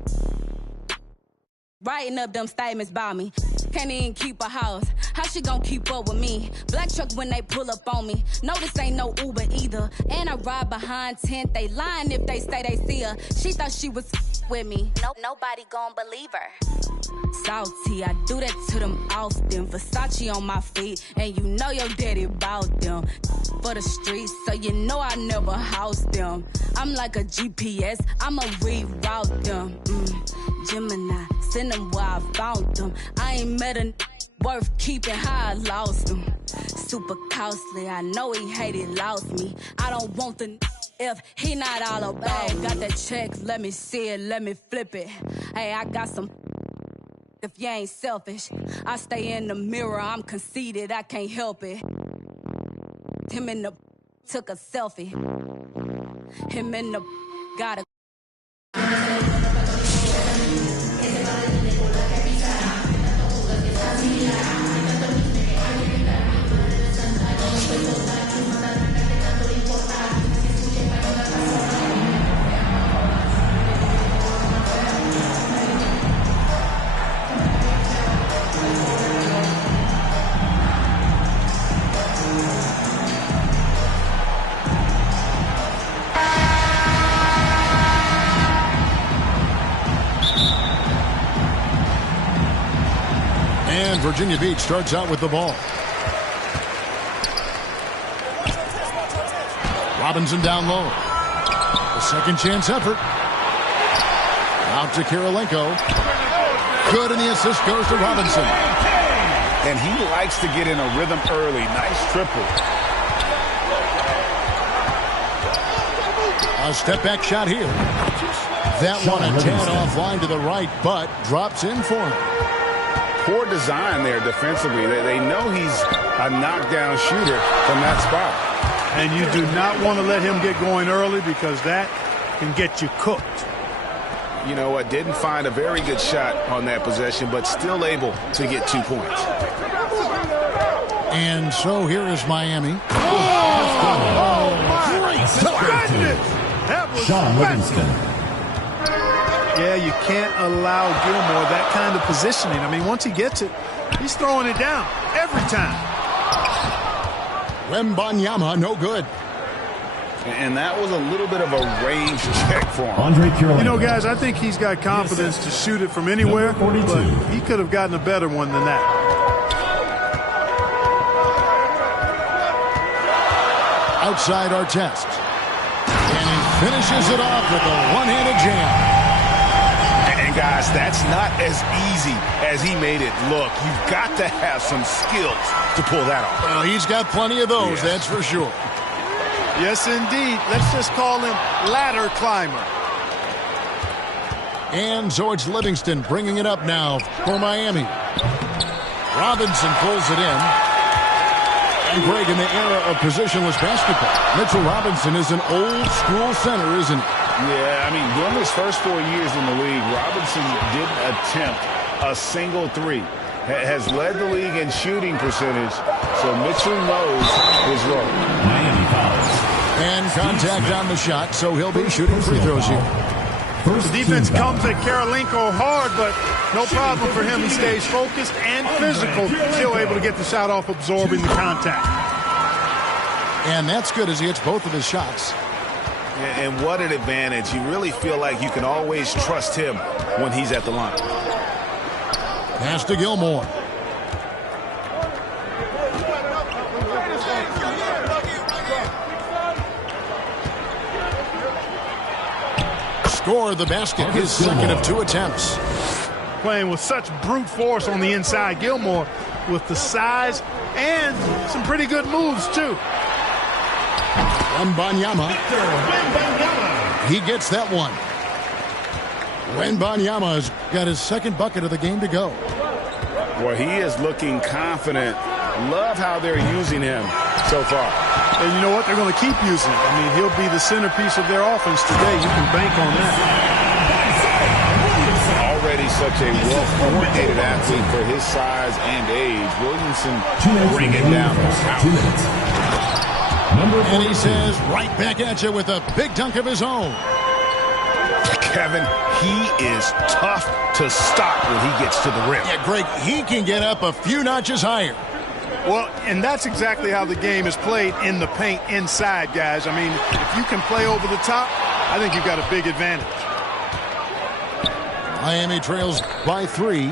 Writing up them statements about me. Can't even keep a house. How she gon' keep up with me? Black truck when they pull up on me. No, this ain't no Uber either. And I ride behind tent. They lying if they say they see her. She thought she was with me. Nobody gon' believe her. Salty, I do that to them often. Versace on my feet, and you know your daddy bought them for the streets, so you know I never house them. I'm like a GPS, I'ma reroute them. Gemini, send them where I found them. I ain't met a worth keeping how I lost them. Super costly, I know he hated, lost me. I don't want the if he not all about. Got that check, let me see it, let me flip it. Hey, I got some. If you ain't selfish, I stay in the mirror, I'm conceited, I can't help it. Him in the took a selfie. Him in the got a And Virginia Beach starts out with the ball. Robinson down low. A second chance effort. Out to Kirilenko. Good, and the assist goes to Robinson. And he likes to get in a rhythm early. Nice triple. A step-back shot here. That one a tad offline to the right, but drops in for him. Poor design there defensively. They know he's a knockdown shooter from that spot. And you do not want to let him get going early because that can get you cooked. You know what? Didn't find a very good shot on that possession, but still able to get 2 points. And so here is Miami. Oh my goodness! That was Sean Livingston. Yeah, you can't allow Gilmore that kind of positioning. I mean, once he gets it, he's throwing it down every time. Wembanyama, no good. And that was a little bit of a range check for him. Andre Kirilenko. You know, guys, I think he's got confidence to shoot it from anywhere, but he could have gotten a better one than that. Outside our test. And he finishes it off with a one-handed jam. And guys, that's not as easy as he made it look. You've got to have some skills to pull that off. Well, he's got plenty of those, that's for sure. Yes, indeed. Let's just call him ladder climber. And so it's Livingston bringing it up now for Miami. Robinson pulls it in. And Greg, in the era of positionless basketball, Mitchell Robinson is an old-school center, isn't he? Yeah, I mean, during his first 4 years in the league, Robinson didn't attempt a single three. Has led the league in shooting percentage, so Mitchell knows his role. Miami fouls. And contact on the shot, so he'll be shooting free throws here. First The defense team foul. comes at Karolinko hard, but no problem for him. He stays focused and physical, still able to get the shot off, absorbing the contact. And that's good as he hits both of his shots. And what an advantage. You really feel like you can always trust him when he's at the line. Pass to Gilmore. Score the basket, his second of 2 attempts. Playing with such brute force on the inside. Gilmore with the size and some pretty good moves, too. Wembanyama. He gets that one. Wembanyama has got his second bucket of the game to go. Well, he is looking confident. Love how they're using him so far. And you know what? They're going to keep using him. I mean, he'll be the centerpiece of their offense today. You can bank on that. Already such a well-coordinated athlete for his size and age. Williamson bring it down. And he says, right back at you with a big dunk of his own. Kevin, he is tough to stop when he gets to the rim. Yeah, Greg, he can get up a few notches higher. Well, and that's exactly how the game is played in the paint inside, guys. I mean, if you can play over the top, I think you've got a big advantage. Miami trails by 3.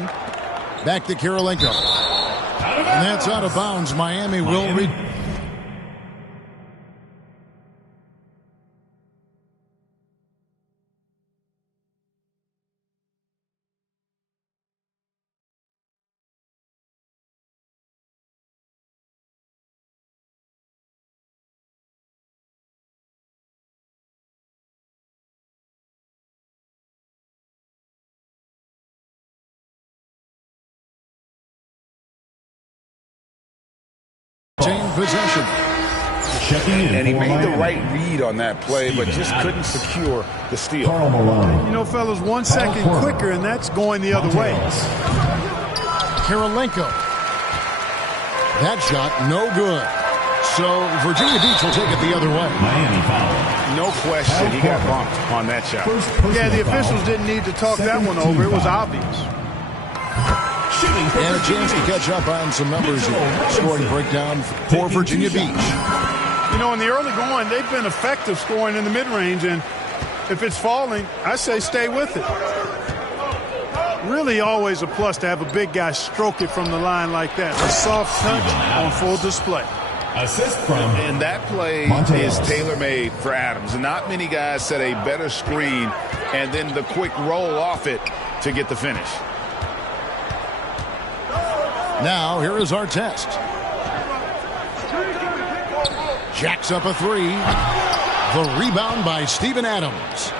Back to Karolinko. And that's out of bounds. Miami will read. Possession. Checking in. And he for made the Miami. right read on that play, but just couldn't secure the steal. Karl Malone. You know, fellas, 1 second quicker, and that's going the other way. Karolinko. That shot, no good. So Virginia Beach will take it the other way. Miami foul. No question, he got bumped on that shot. Yeah, the officials didn't need to talk that one over. It was obvious. And a chance to catch up on some numbers here. Scoring breakdown for Virginia Beach. You know, in the early going, they've been effective scoring in the mid-range, and if it's falling, I say stay with it. Really always a plus to have a big guy stroke it from the line like that. A soft touch on full display. Assist from. And that play is tailor-made for Adams. Not many guys set a better screen and then the quick roll off it to get the finish. Now, here is our test. Jacks up a 3. The rebound by Steven Adams.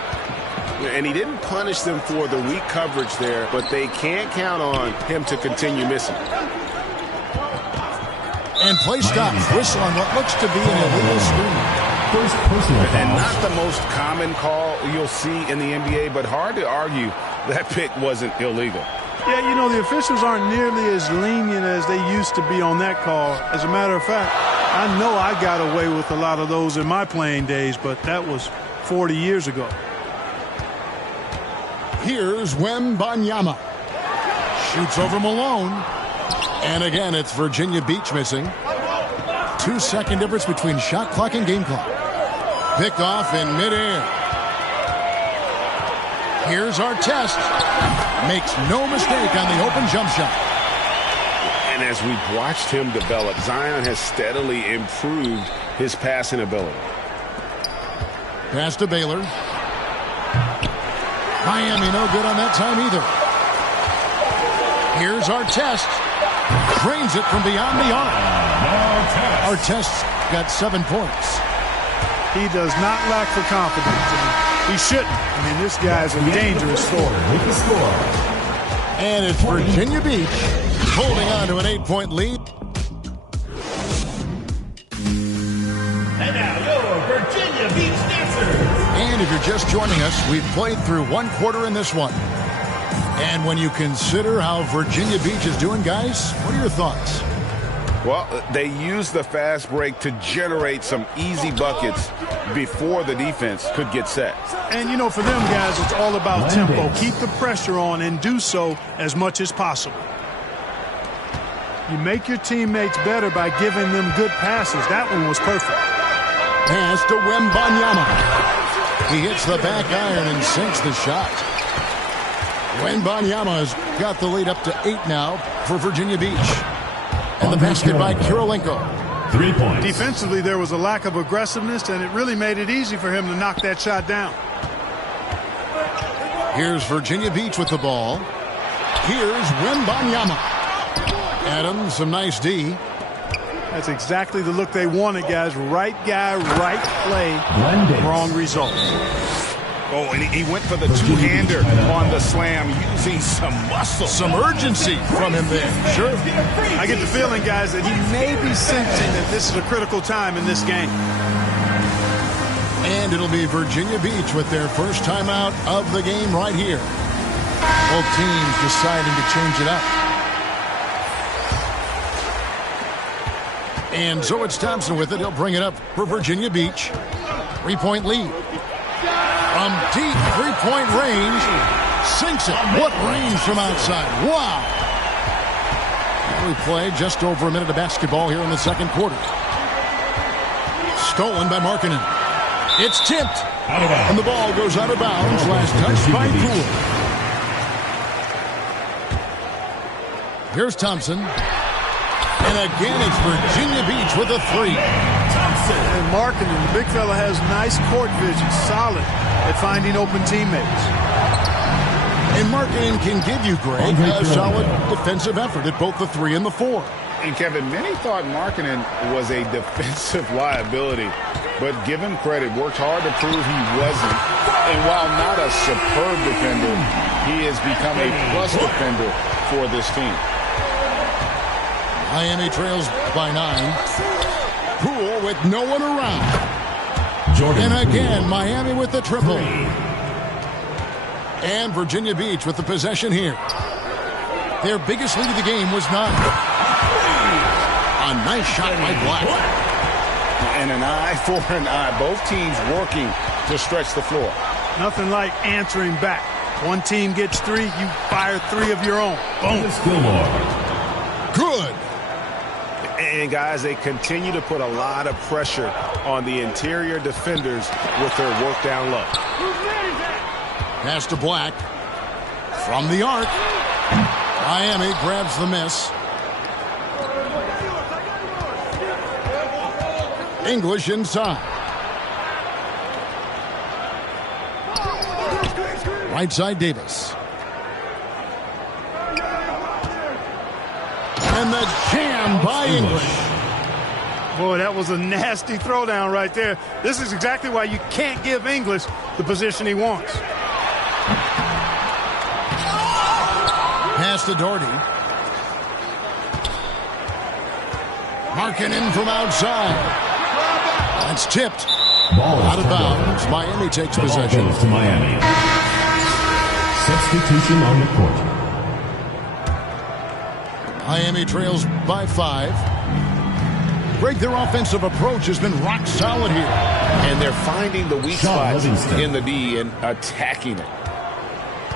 And he didn't punish them for the weak coverage there, but they can't count on him to continue missing. And play stops. Whistle on what looks to be an illegal screen. First personal foul. And not the most common call you'll see in the NBA, but hard to argue that pick wasn't illegal. Yeah, you know, the officials aren't nearly as lenient as they used to be on that call. As a matter of fact, I know I got away with a lot of those in my playing days, but that was 40 years ago. Here's Wembanyama. Shoots over Malone. And again, it's Virginia Beach missing. 2-second difference between shot clock and game clock. Picked off in midair. Here's our test. Makes no mistake on the open jump shot. And as we've watched him develop, Zion has steadily improved his passing ability. Pass to Baylor. Miami no good on that time either. Here's our test. Drains it from beyond the arc. Our test got 7 points. He does not lack for confidence. He shouldn't. I mean, this guy's a dangerous scorer. With the score. And it's Virginia Beach holding on to an 8-point lead. And now your Virginia Beach dancers. And if you're just joining us, we've played through one quarter in this one. And when you consider how Virginia Beach is doing, guys, what are your thoughts? Well, they used the fast break to generate some easy buckets before the defense could get set. And, you know, for them guys, it's all about tempo. Keep the pressure on and do so as much as possible. You make your teammates better by giving them good passes. That one was perfect. Pass to Wembanyama. He hits the back iron and sinks the shot. Wembanyama has got the lead up to 8 now for Virginia Beach. And the basket by Kirilenko. 3 points. Defensively, there was a lack of aggressiveness, and it really made it easy for him to knock that shot down. Here's Virginia Beach with the ball. Here's Wembanyama. Adams, some nice D. That's exactly the look they wanted, guys. Right guy, right play, wrong result. Oh, and he went for the two-hander on the slam, using some muscle. Some urgency from him there. Sure. I get the feeling, guys, that he may be sensing that this is a critical time in this game. And it'll be Virginia Beach with their first timeout of the game right here. Both teams deciding to change it up. And so it's Thompson with it. He'll bring it up for Virginia Beach. 3-point lead. From deep three-point range, sinks it. What range from outside. Wow. We play just over a minute of basketball here in the second quarter. Stolen by Markkanen. It's tipped. And the ball goes out of bounds. Last touch by Poole. Here's Thompson. And again, it's Virginia Beach with a three. And Markkanen, the big fella, has nice court vision. Solid at finding open teammates. And Markkanen can give you, Greg, a solid defensive effort at both the 3 and the 4. And Kevin, many thought Markkanen was a defensive liability, but give him credit, worked hard to prove he wasn't. And while not a superb defender, he has become a plus defender for this team. Miami trails by 9. Poole with no one around. And again, Miami with the triple. And Virginia Beach with the possession here. Their biggest lead of the game was 9. A nice shot by Black. And an eye for an eye. Both teams working to stretch the floor. Nothing like answering back. One team gets 3, you fire 3 of your own. Boom. Good. And, guys, they continue to put a lot of pressure on the interior defenders with their work down low. Pass to Black. From the arc. Miami grabs the miss. English inside. Right side, Davis. And the jam by English. Boy, that was a nasty throwdown right there. This is exactly why you can't give English the position he wants. Pass to Doherty. Markkanen from outside. That's tipped. Out of bounds. Miami takes possession. Goes to Miami. Substitution on the court. Miami trails by 5. Greg, their offensive approach has been rock solid here. And they're finding the weak spots in the D and attacking it.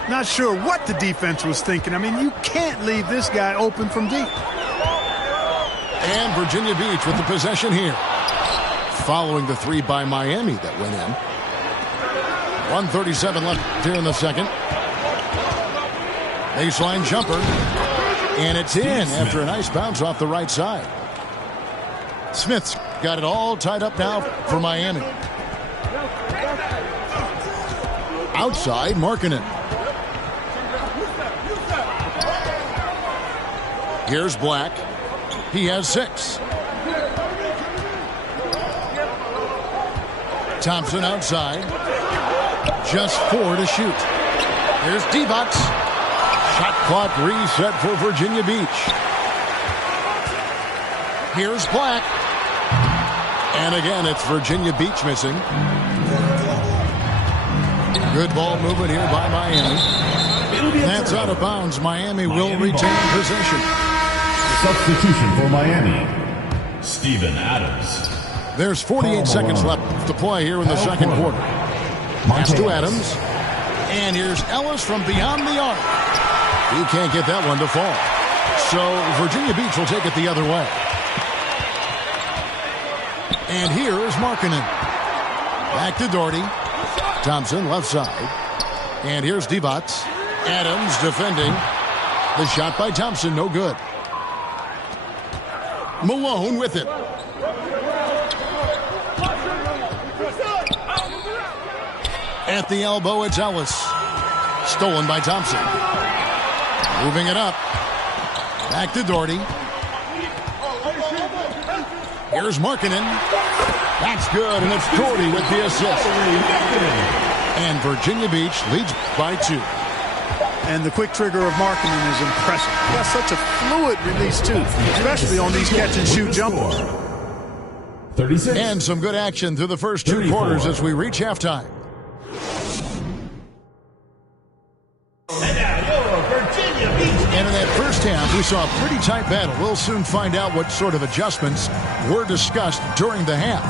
Not sure what the defense was thinking. I mean, you can't leave this guy open from deep. And Virginia Beach with the possession here. Following the 3 by Miami that went in. 1:37 left here in the second. Baseline jumper. And it's in after a nice bounce off the right side. Smith's got it all tied up now for Miami. Outside, Markkanen. Here's Black. He has 6. Thompson outside. Just 4 to shoot. Here's Divac. Shot clock reset for Virginia Beach. Here's Black. And again, it's Virginia Beach missing. Good ball movement here by Miami. That's out of bounds. Miami will retain possession. Substitution for Miami, Steven Adams. There's 48 seconds left to play here in the second quarter. Pass to Adams. And here's Ellis from beyond the arc. He can't get that one to fall. So Virginia Beach will take it the other way. And here is Markkanen. Back to Doherty. Thompson left side. And here's Divac. Adams defending. The shot by Thompson, no good. Malone with it. At the elbow, it's Ellis. Stolen by Thompson. Moving it up. Back to Doherty. Here's Markkanen. That's good, and it's Doherty with the assist. And Virginia Beach leads by 2. And the quick trigger of Markkanen is impressive. He has such a fluid release, too, especially on these catch-and-shoot jumpers. 36. And some good action through the first 2 quarters as we reach halftime. And in that first half, we saw a pretty tight battle. We'll soon find out what sort of adjustments were discussed during the half.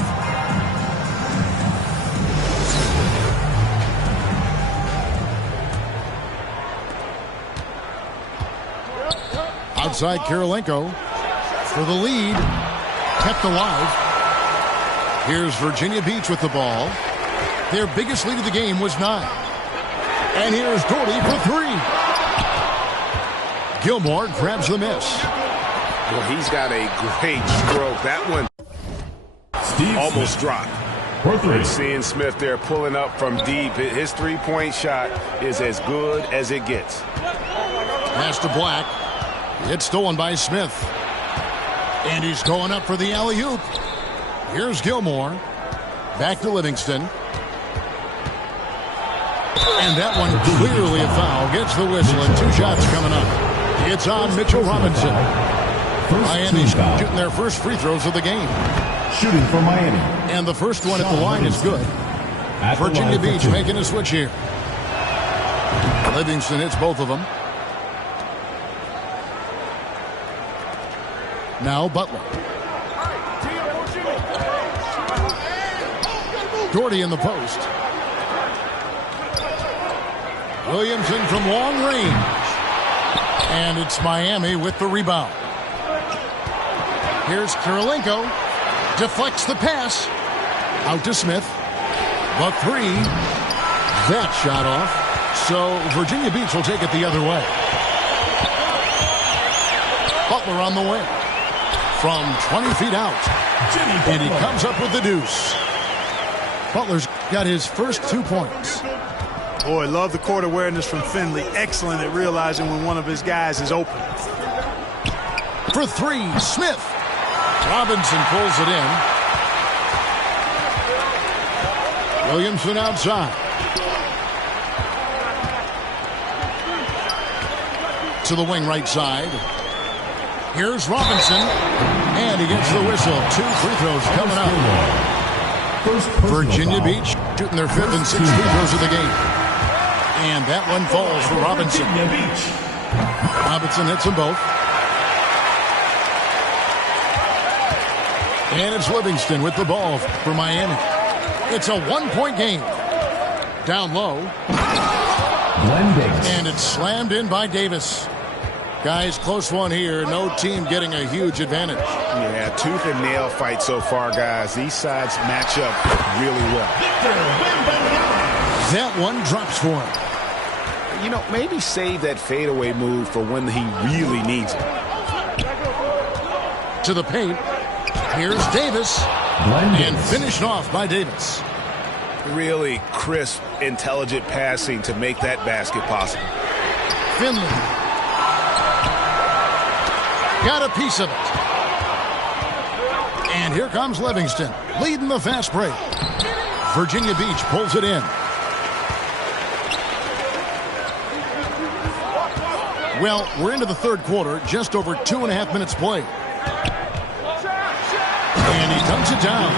Outside Kirilenko for the lead. Kept alive. Here's Virginia Beach with the ball. Their biggest lead of the game was 9. And here's Doherty for 3. Gilmore grabs the miss. Well, he's got a great stroke. That one almost dropped. Seeing Smith there pulling up from deep. His three-point shot is as good as it gets. Pass to Black. It's stolen by Smith. And he's going up for the alley-oop. Here's Gilmore. Back to Livingston. And that one clearly a foul. Gets the whistle and 2 shots coming up. It's on Mitchell Robinson. Miami shooting their first free throws of the game. Shooting for Miami. And the first one at the line is good. Virginia Beach making a switch here. Livingston hits both of them. Now Butler. Doherty in the post. Williamson from long range. And it's Miami with the rebound. Here's Kirilenko. Deflects the pass. Out to Smith. The 3. That shot off. So Virginia Beach will take it the other way. Butler on the wing. From 20 feet out. And he comes up with the deuce. Butler's got his first 2 points. Boy, love the court awareness from Finley. Excellent at realizing when one of his guys is open. For 3, Smith. Robinson pulls it in. Williamson outside. To the wing right side. Here's Robinson. And he gets the whistle. 2 free throws coming up. Virginia Beach shooting their 5th and 6th free throws of the game. And that one falls for Robinson. Robinson hits them both. And it's Livingston with the ball for Miami. It's a 1-point game. Down low. And it's slammed in by Davis. Guys, close one here. No team getting a huge advantage. Yeah, tooth and nail fight so far, guys. These sides match up really well. That one drops for him. You know, maybe save that fadeaway move for when he really needs it. To the paint. Here's Davis. And finished off by Davis. Really crisp, intelligent passing to make that basket possible. Finley. Got a piece of it. And here comes Livingston, leading the fast break. Virginia Beach pulls it in. Well, we're into the third quarter, just over 2.5 minutes played. And he dunks it down.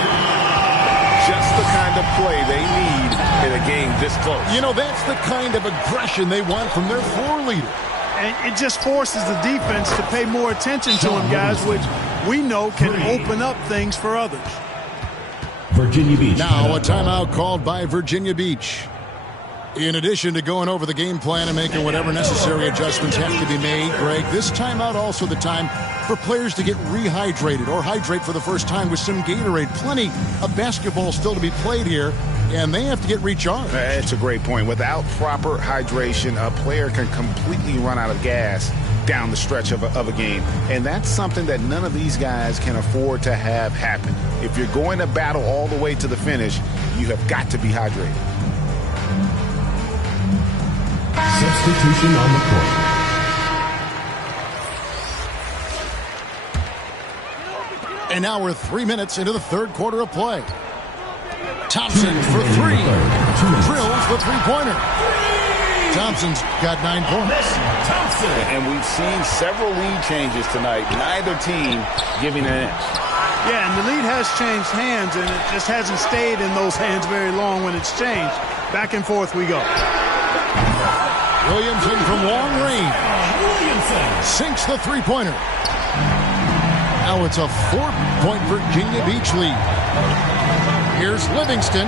Just the kind of play they need in a game this close. You know, that's the kind of aggression they want from their floor leader. And it just forces the defense to pay more attention to him, guys, which we know can open up things for others. Virginia Beach. Now a timeout called by Virginia Beach. In addition to going over the game plan and making whatever necessary adjustments have to be made, Greg, this timeout also the time for players to get rehydrated or hydrate for the first time with some Gatorade. Plenty of basketball still to be played here, and they have to get recharged. That's a great point. Without proper hydration, a player can completely run out of gas down the stretch of a game. And that's something that none of these guys can afford to have happen. If you're going to battle all the way to the finish, you have got to be hydrated. Substitution on the court. And now we're 3 minutes into the third quarter of play. Thompson for three. Drills the three-pointer. Thompson's got 9 points. And we've seen several lead changes tonight. Neither team giving an inch. Yeah, and the lead has changed hands, and it just hasn't stayed in those hands very long when it's changed. Back and forth we go. Williamson from long range. Sinks the three-pointer. Now it's a 4-point Virginia Beach lead. Here's Livingston.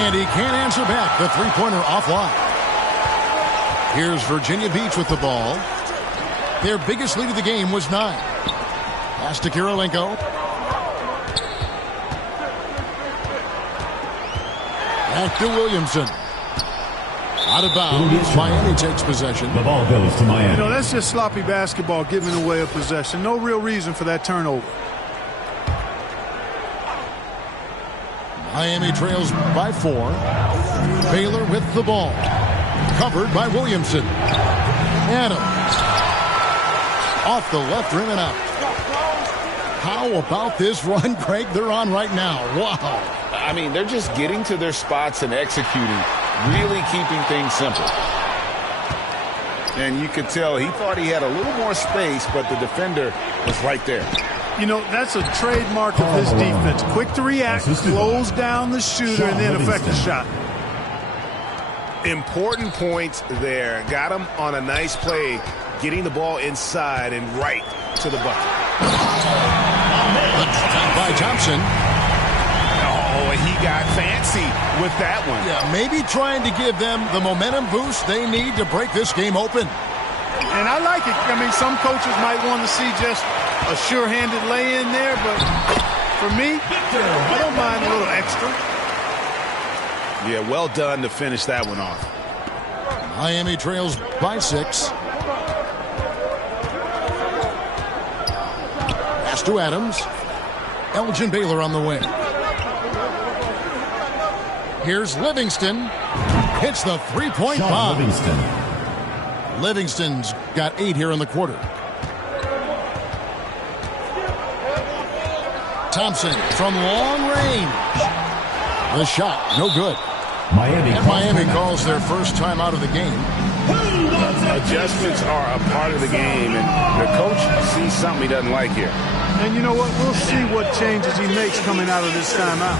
And he can't answer back. The three-pointer offline. Here's Virginia Beach with the ball. Their biggest lead of the game was 9. Pass to Kirilenko. Back to Williamson. Out of bounds. Miami takes possession. The ball goes to Miami. You know, that's just sloppy basketball, giving away a possession. No real reason for that turnover. Miami trails by 4. Baylor with the ball. Covered by Williamson. Adams. Off the left rim and out. How about this run, Craig, they're on right now? Wow. I mean, they're just getting to their spots and executing, really keeping things simple. And you could tell he thought he had a little more space, but the defender was right there. You know, that's a trademark of his defense. Quick to react, close down the shooter, and then affect the shot. Important points there. Got him on a nice play, getting the ball inside and right to the bucket. By Thompson. Oh, he got fancy with that one. Yeah, maybe trying to give them the momentum boost they need to break this game open. And I like it. I mean, some coaches might want to see just a sure-handed lay-in there, but for me, I don't mind a little extra. Yeah, well done to finish that one off. Miami trails by 6. Pass to Adams. Elgin Baylor on the wing. Here's Livingston. Hits the three-point bomb. Livingston's got 8 here in the quarter. Thompson from long range. The shot, no good. Miami calls their first time out of the game. Adjustments are a part of the game, and the coach sees something he doesn't like here. And you know what? We'll see what changes he makes coming out of this timeout.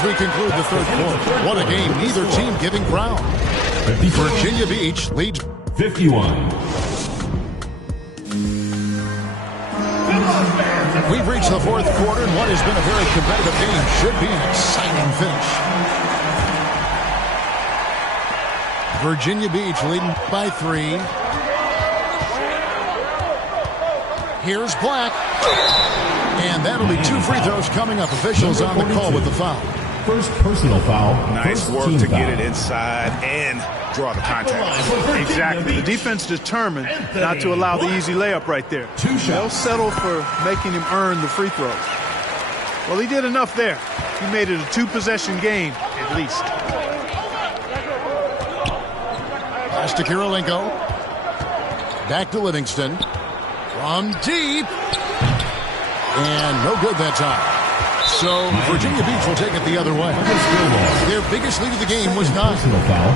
as we conclude the third quarter. What a game, neither team giving ground. Virginia Beach leads 51. We've reached the fourth quarter, and what has been a very competitive game should be an exciting finish. Virginia Beach leading by 3. Here's Black. And that'll be 2 free throws coming up. Officials on the call with the foul. First personal foul. Nice work to get it inside and draw the contact. Exactly. The defense determined not to allow the easy layup right there. They'll settle for making him earn the free throws. Well, he did enough there. He made it a 2-possession game, at least. Pass to Kirilenko. Back to Livingston. From deep. And no good that time. So Virginia Beach will take it the other way. Their biggest lead of the game was 9. Personal foul.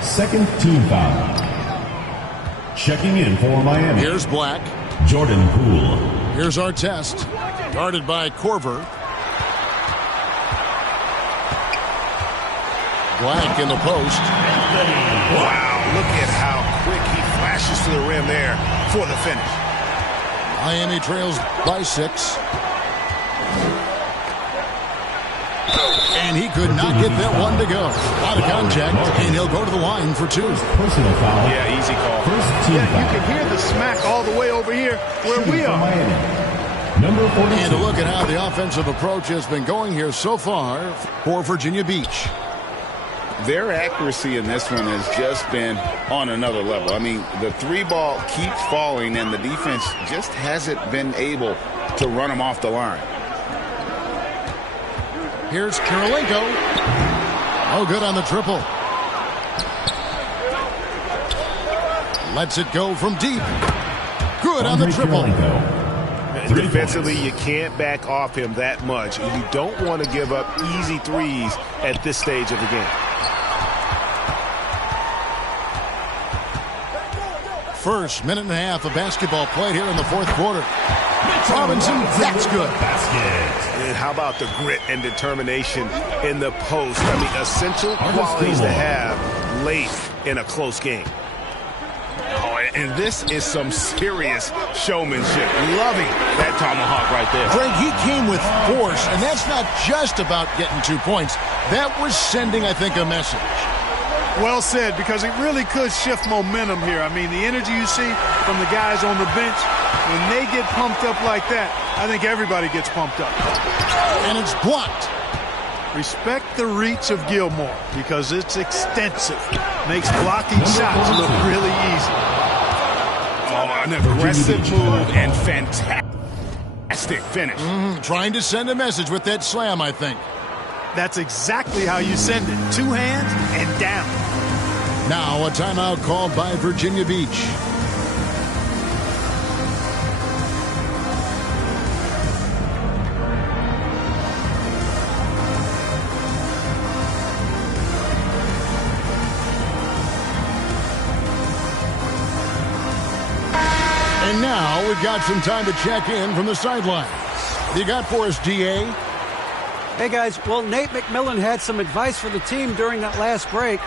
Second team foul. Checking in for Miami. Here's Black. Jordan Poole. Here's our test. Guarded by Korver. Black in the post. Wow, look at how quick he flashes to the rim there for the finish. Miami trails by 6. And he could not get that one to go. Out of contact, and he'll go to the line for 2. Personal foul. Yeah, easy call. First team Yeah, foul. you can hear the smack all the way over here where we are. Miami. Number 42. And to look at how the offensive approach has been going here so far for Virginia Beach. Their accuracy in this one has just been on another level. I mean, the 3 ball keeps falling, and the defense just hasn't been able to run them off the line. Here's Kirilenko. Oh, good on the triple. Lets it go from deep. Good on the triple. Defensively, you can't back off him that much. You don't want to give up easy threes at this stage of the game. First minute and a half of basketball played here in the fourth quarter. Robinson, that's good. And how about the grit and determination in the post? I mean, essential qualities to have late in a close game. Oh, and this is some serious showmanship. Loving that tomahawk right there. Greg, he came with force, and that's not just about getting 2 points. That was sending, I think, a message. Well said, because it really could shift momentum here. I mean, the energy you see from the guys on the bench, when they get pumped up like that, I think everybody gets pumped up. And it's blocked. Respect the reach of Gilmore, because it's extensive. Makes blocking shots look really easy. Oh, an aggressive move and fantastic finish. Trying to send a message with that slam, I think. That's exactly how you send it. 2 hands and down. Now a timeout called by Virginia Beach. And now we've got some time to check in from the sidelines. You got for us, DA? Hey, guys. Well, Nate McMillan had some advice for the team during that last break.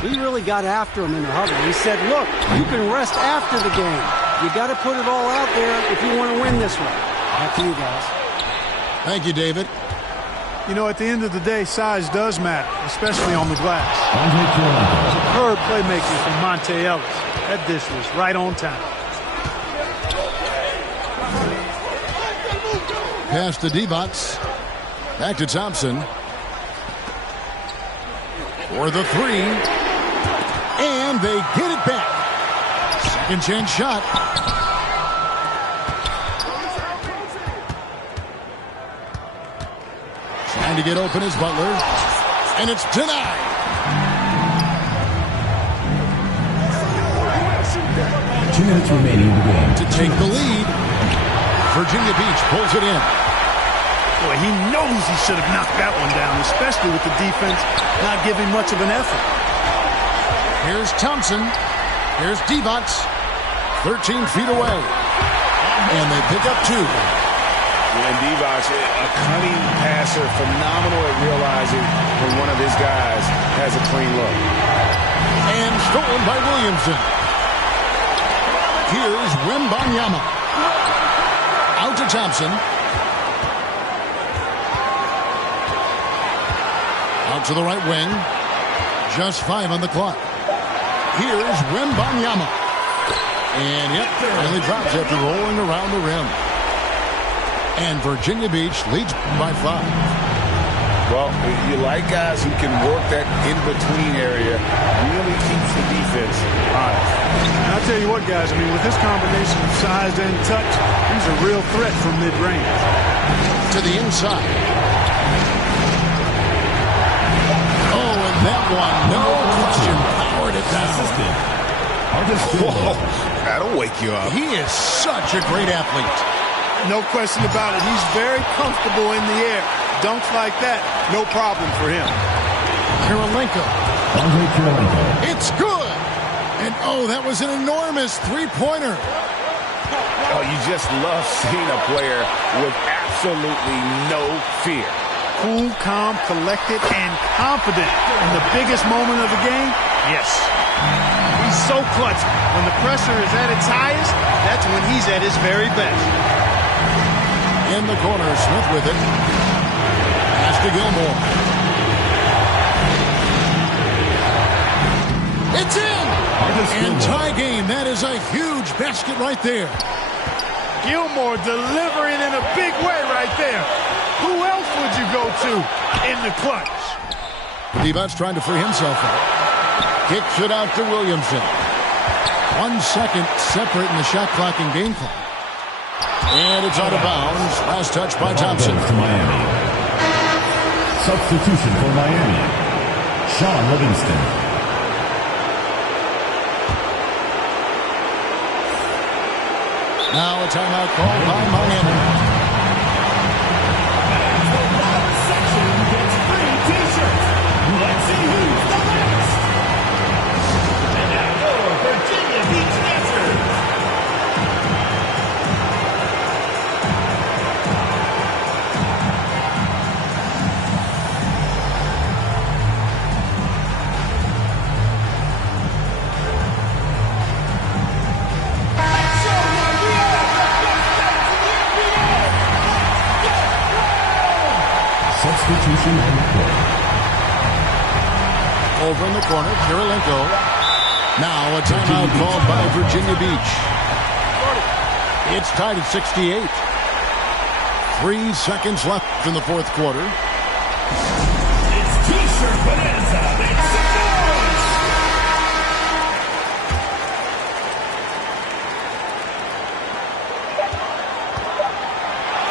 He really got after him in the huddle. He said, look, you can rest after the game. You got to put it all out there if you want to win this one. Back to you guys. Thank you, David. You know, at the end of the day, size does matter, especially on the glass. Superb playmaking from Monte Ellis. That dish was right on time. Pass to Divac. Back to Thompson. For the 3. And they get it back. Second chance shot. Trying to get open is Butler. And it's denied. Two minutes remaining in the game. To take the lead. Virginia Beach pulls it in. Boy, he knows he should have knocked that one down, especially with the defense not giving much of an effort. Here's Thompson. Here's Divac. 13 feet away. And they pick up 2. And Divac, a cunning passer, phenomenal at realizing when one of his guys has a clean look. And stolen by Williamson. Here's Wembanyama. Out to Thompson. Out to the right wing. Just 5 on the clock. Here's Wembanyama. And yep, finally drops after rolling around the rim. And Virginia Beach leads by 5. Well, you like guys who can work that in-between area, really keeps the defense honest. And I'll tell you what, guys, I mean, with this combination of size and touch, he's a real threat from mid-range. To the inside. Oh, and that one, no question, powered it down. Whoa, that'll wake you up. He is such a great athlete. No question about it. He's very comfortable in the air. Dunks like that, no problem for him. Kirilenko. It's good. And oh, that was an enormous three-pointer. Oh, you just love seeing a player with absolutely no fear. Cool, calm, collected, and confident. In the biggest moment of the game, yes. He's so clutch. When the pressure is at its highest, that's when he's at his very best. In the corner, Smith with it. Pass to Gilmore. It's in! And tie game. That is a huge basket right there. Gilmore delivering in a big way right there. Who else would you go to in the clutch? Divac's trying to free himself up. Kicks it out to Williamson. 1 second separating the shot clock and game clock. And it's out of bounds. Last touch by Thompson. To Miami. Substitution for Miami. Sean Livingston. Now a timeout called by Miami. Let's see who's the next. And now for Virginia Beach Dancers. Substitution on the court. Over in the corner, Kirilenko. Now a timeout called by Virginia Beach. It's tied at 68. 3 seconds left in the fourth quarter. It's T-shirt bonanza. Make some noise.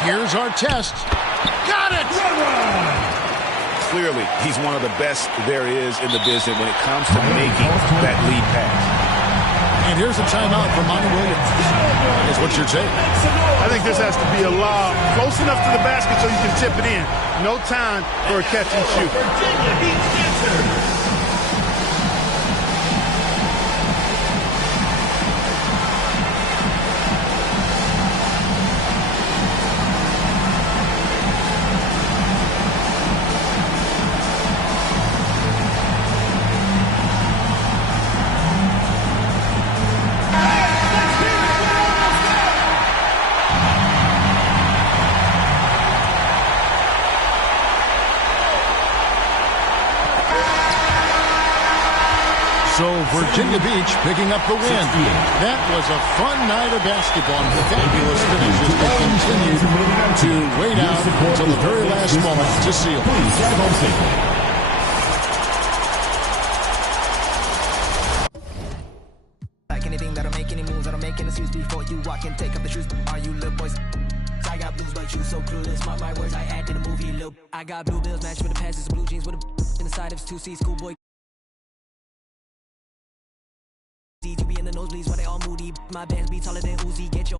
Here's our test. Got it! Clearly, he's one of the best there is in the business when it comes to making that lead pass. And here's a timeout from Monty Williams. Is what you're saying? I think this has to be a lob close enough to the basket so you can tip it in. No time for a catch and shoot. Virginia Beach Dancers. So Virginia Beach picking up the win. That was a fun night of basketball and fabulous finishes that continued to wait out until the very last moment to seal. Like anything that'll make any moves, that'll make any suits before you walk and take up the shoes. Are you little boys? I got blues, but you so clueless. My words, I add to the movie loop. I got blue bills matched with the pants, blue jeans with a in the side of his 2C schoolboy. You be in the nosebleeds while they all moody. My bands be taller than Uzi. Get your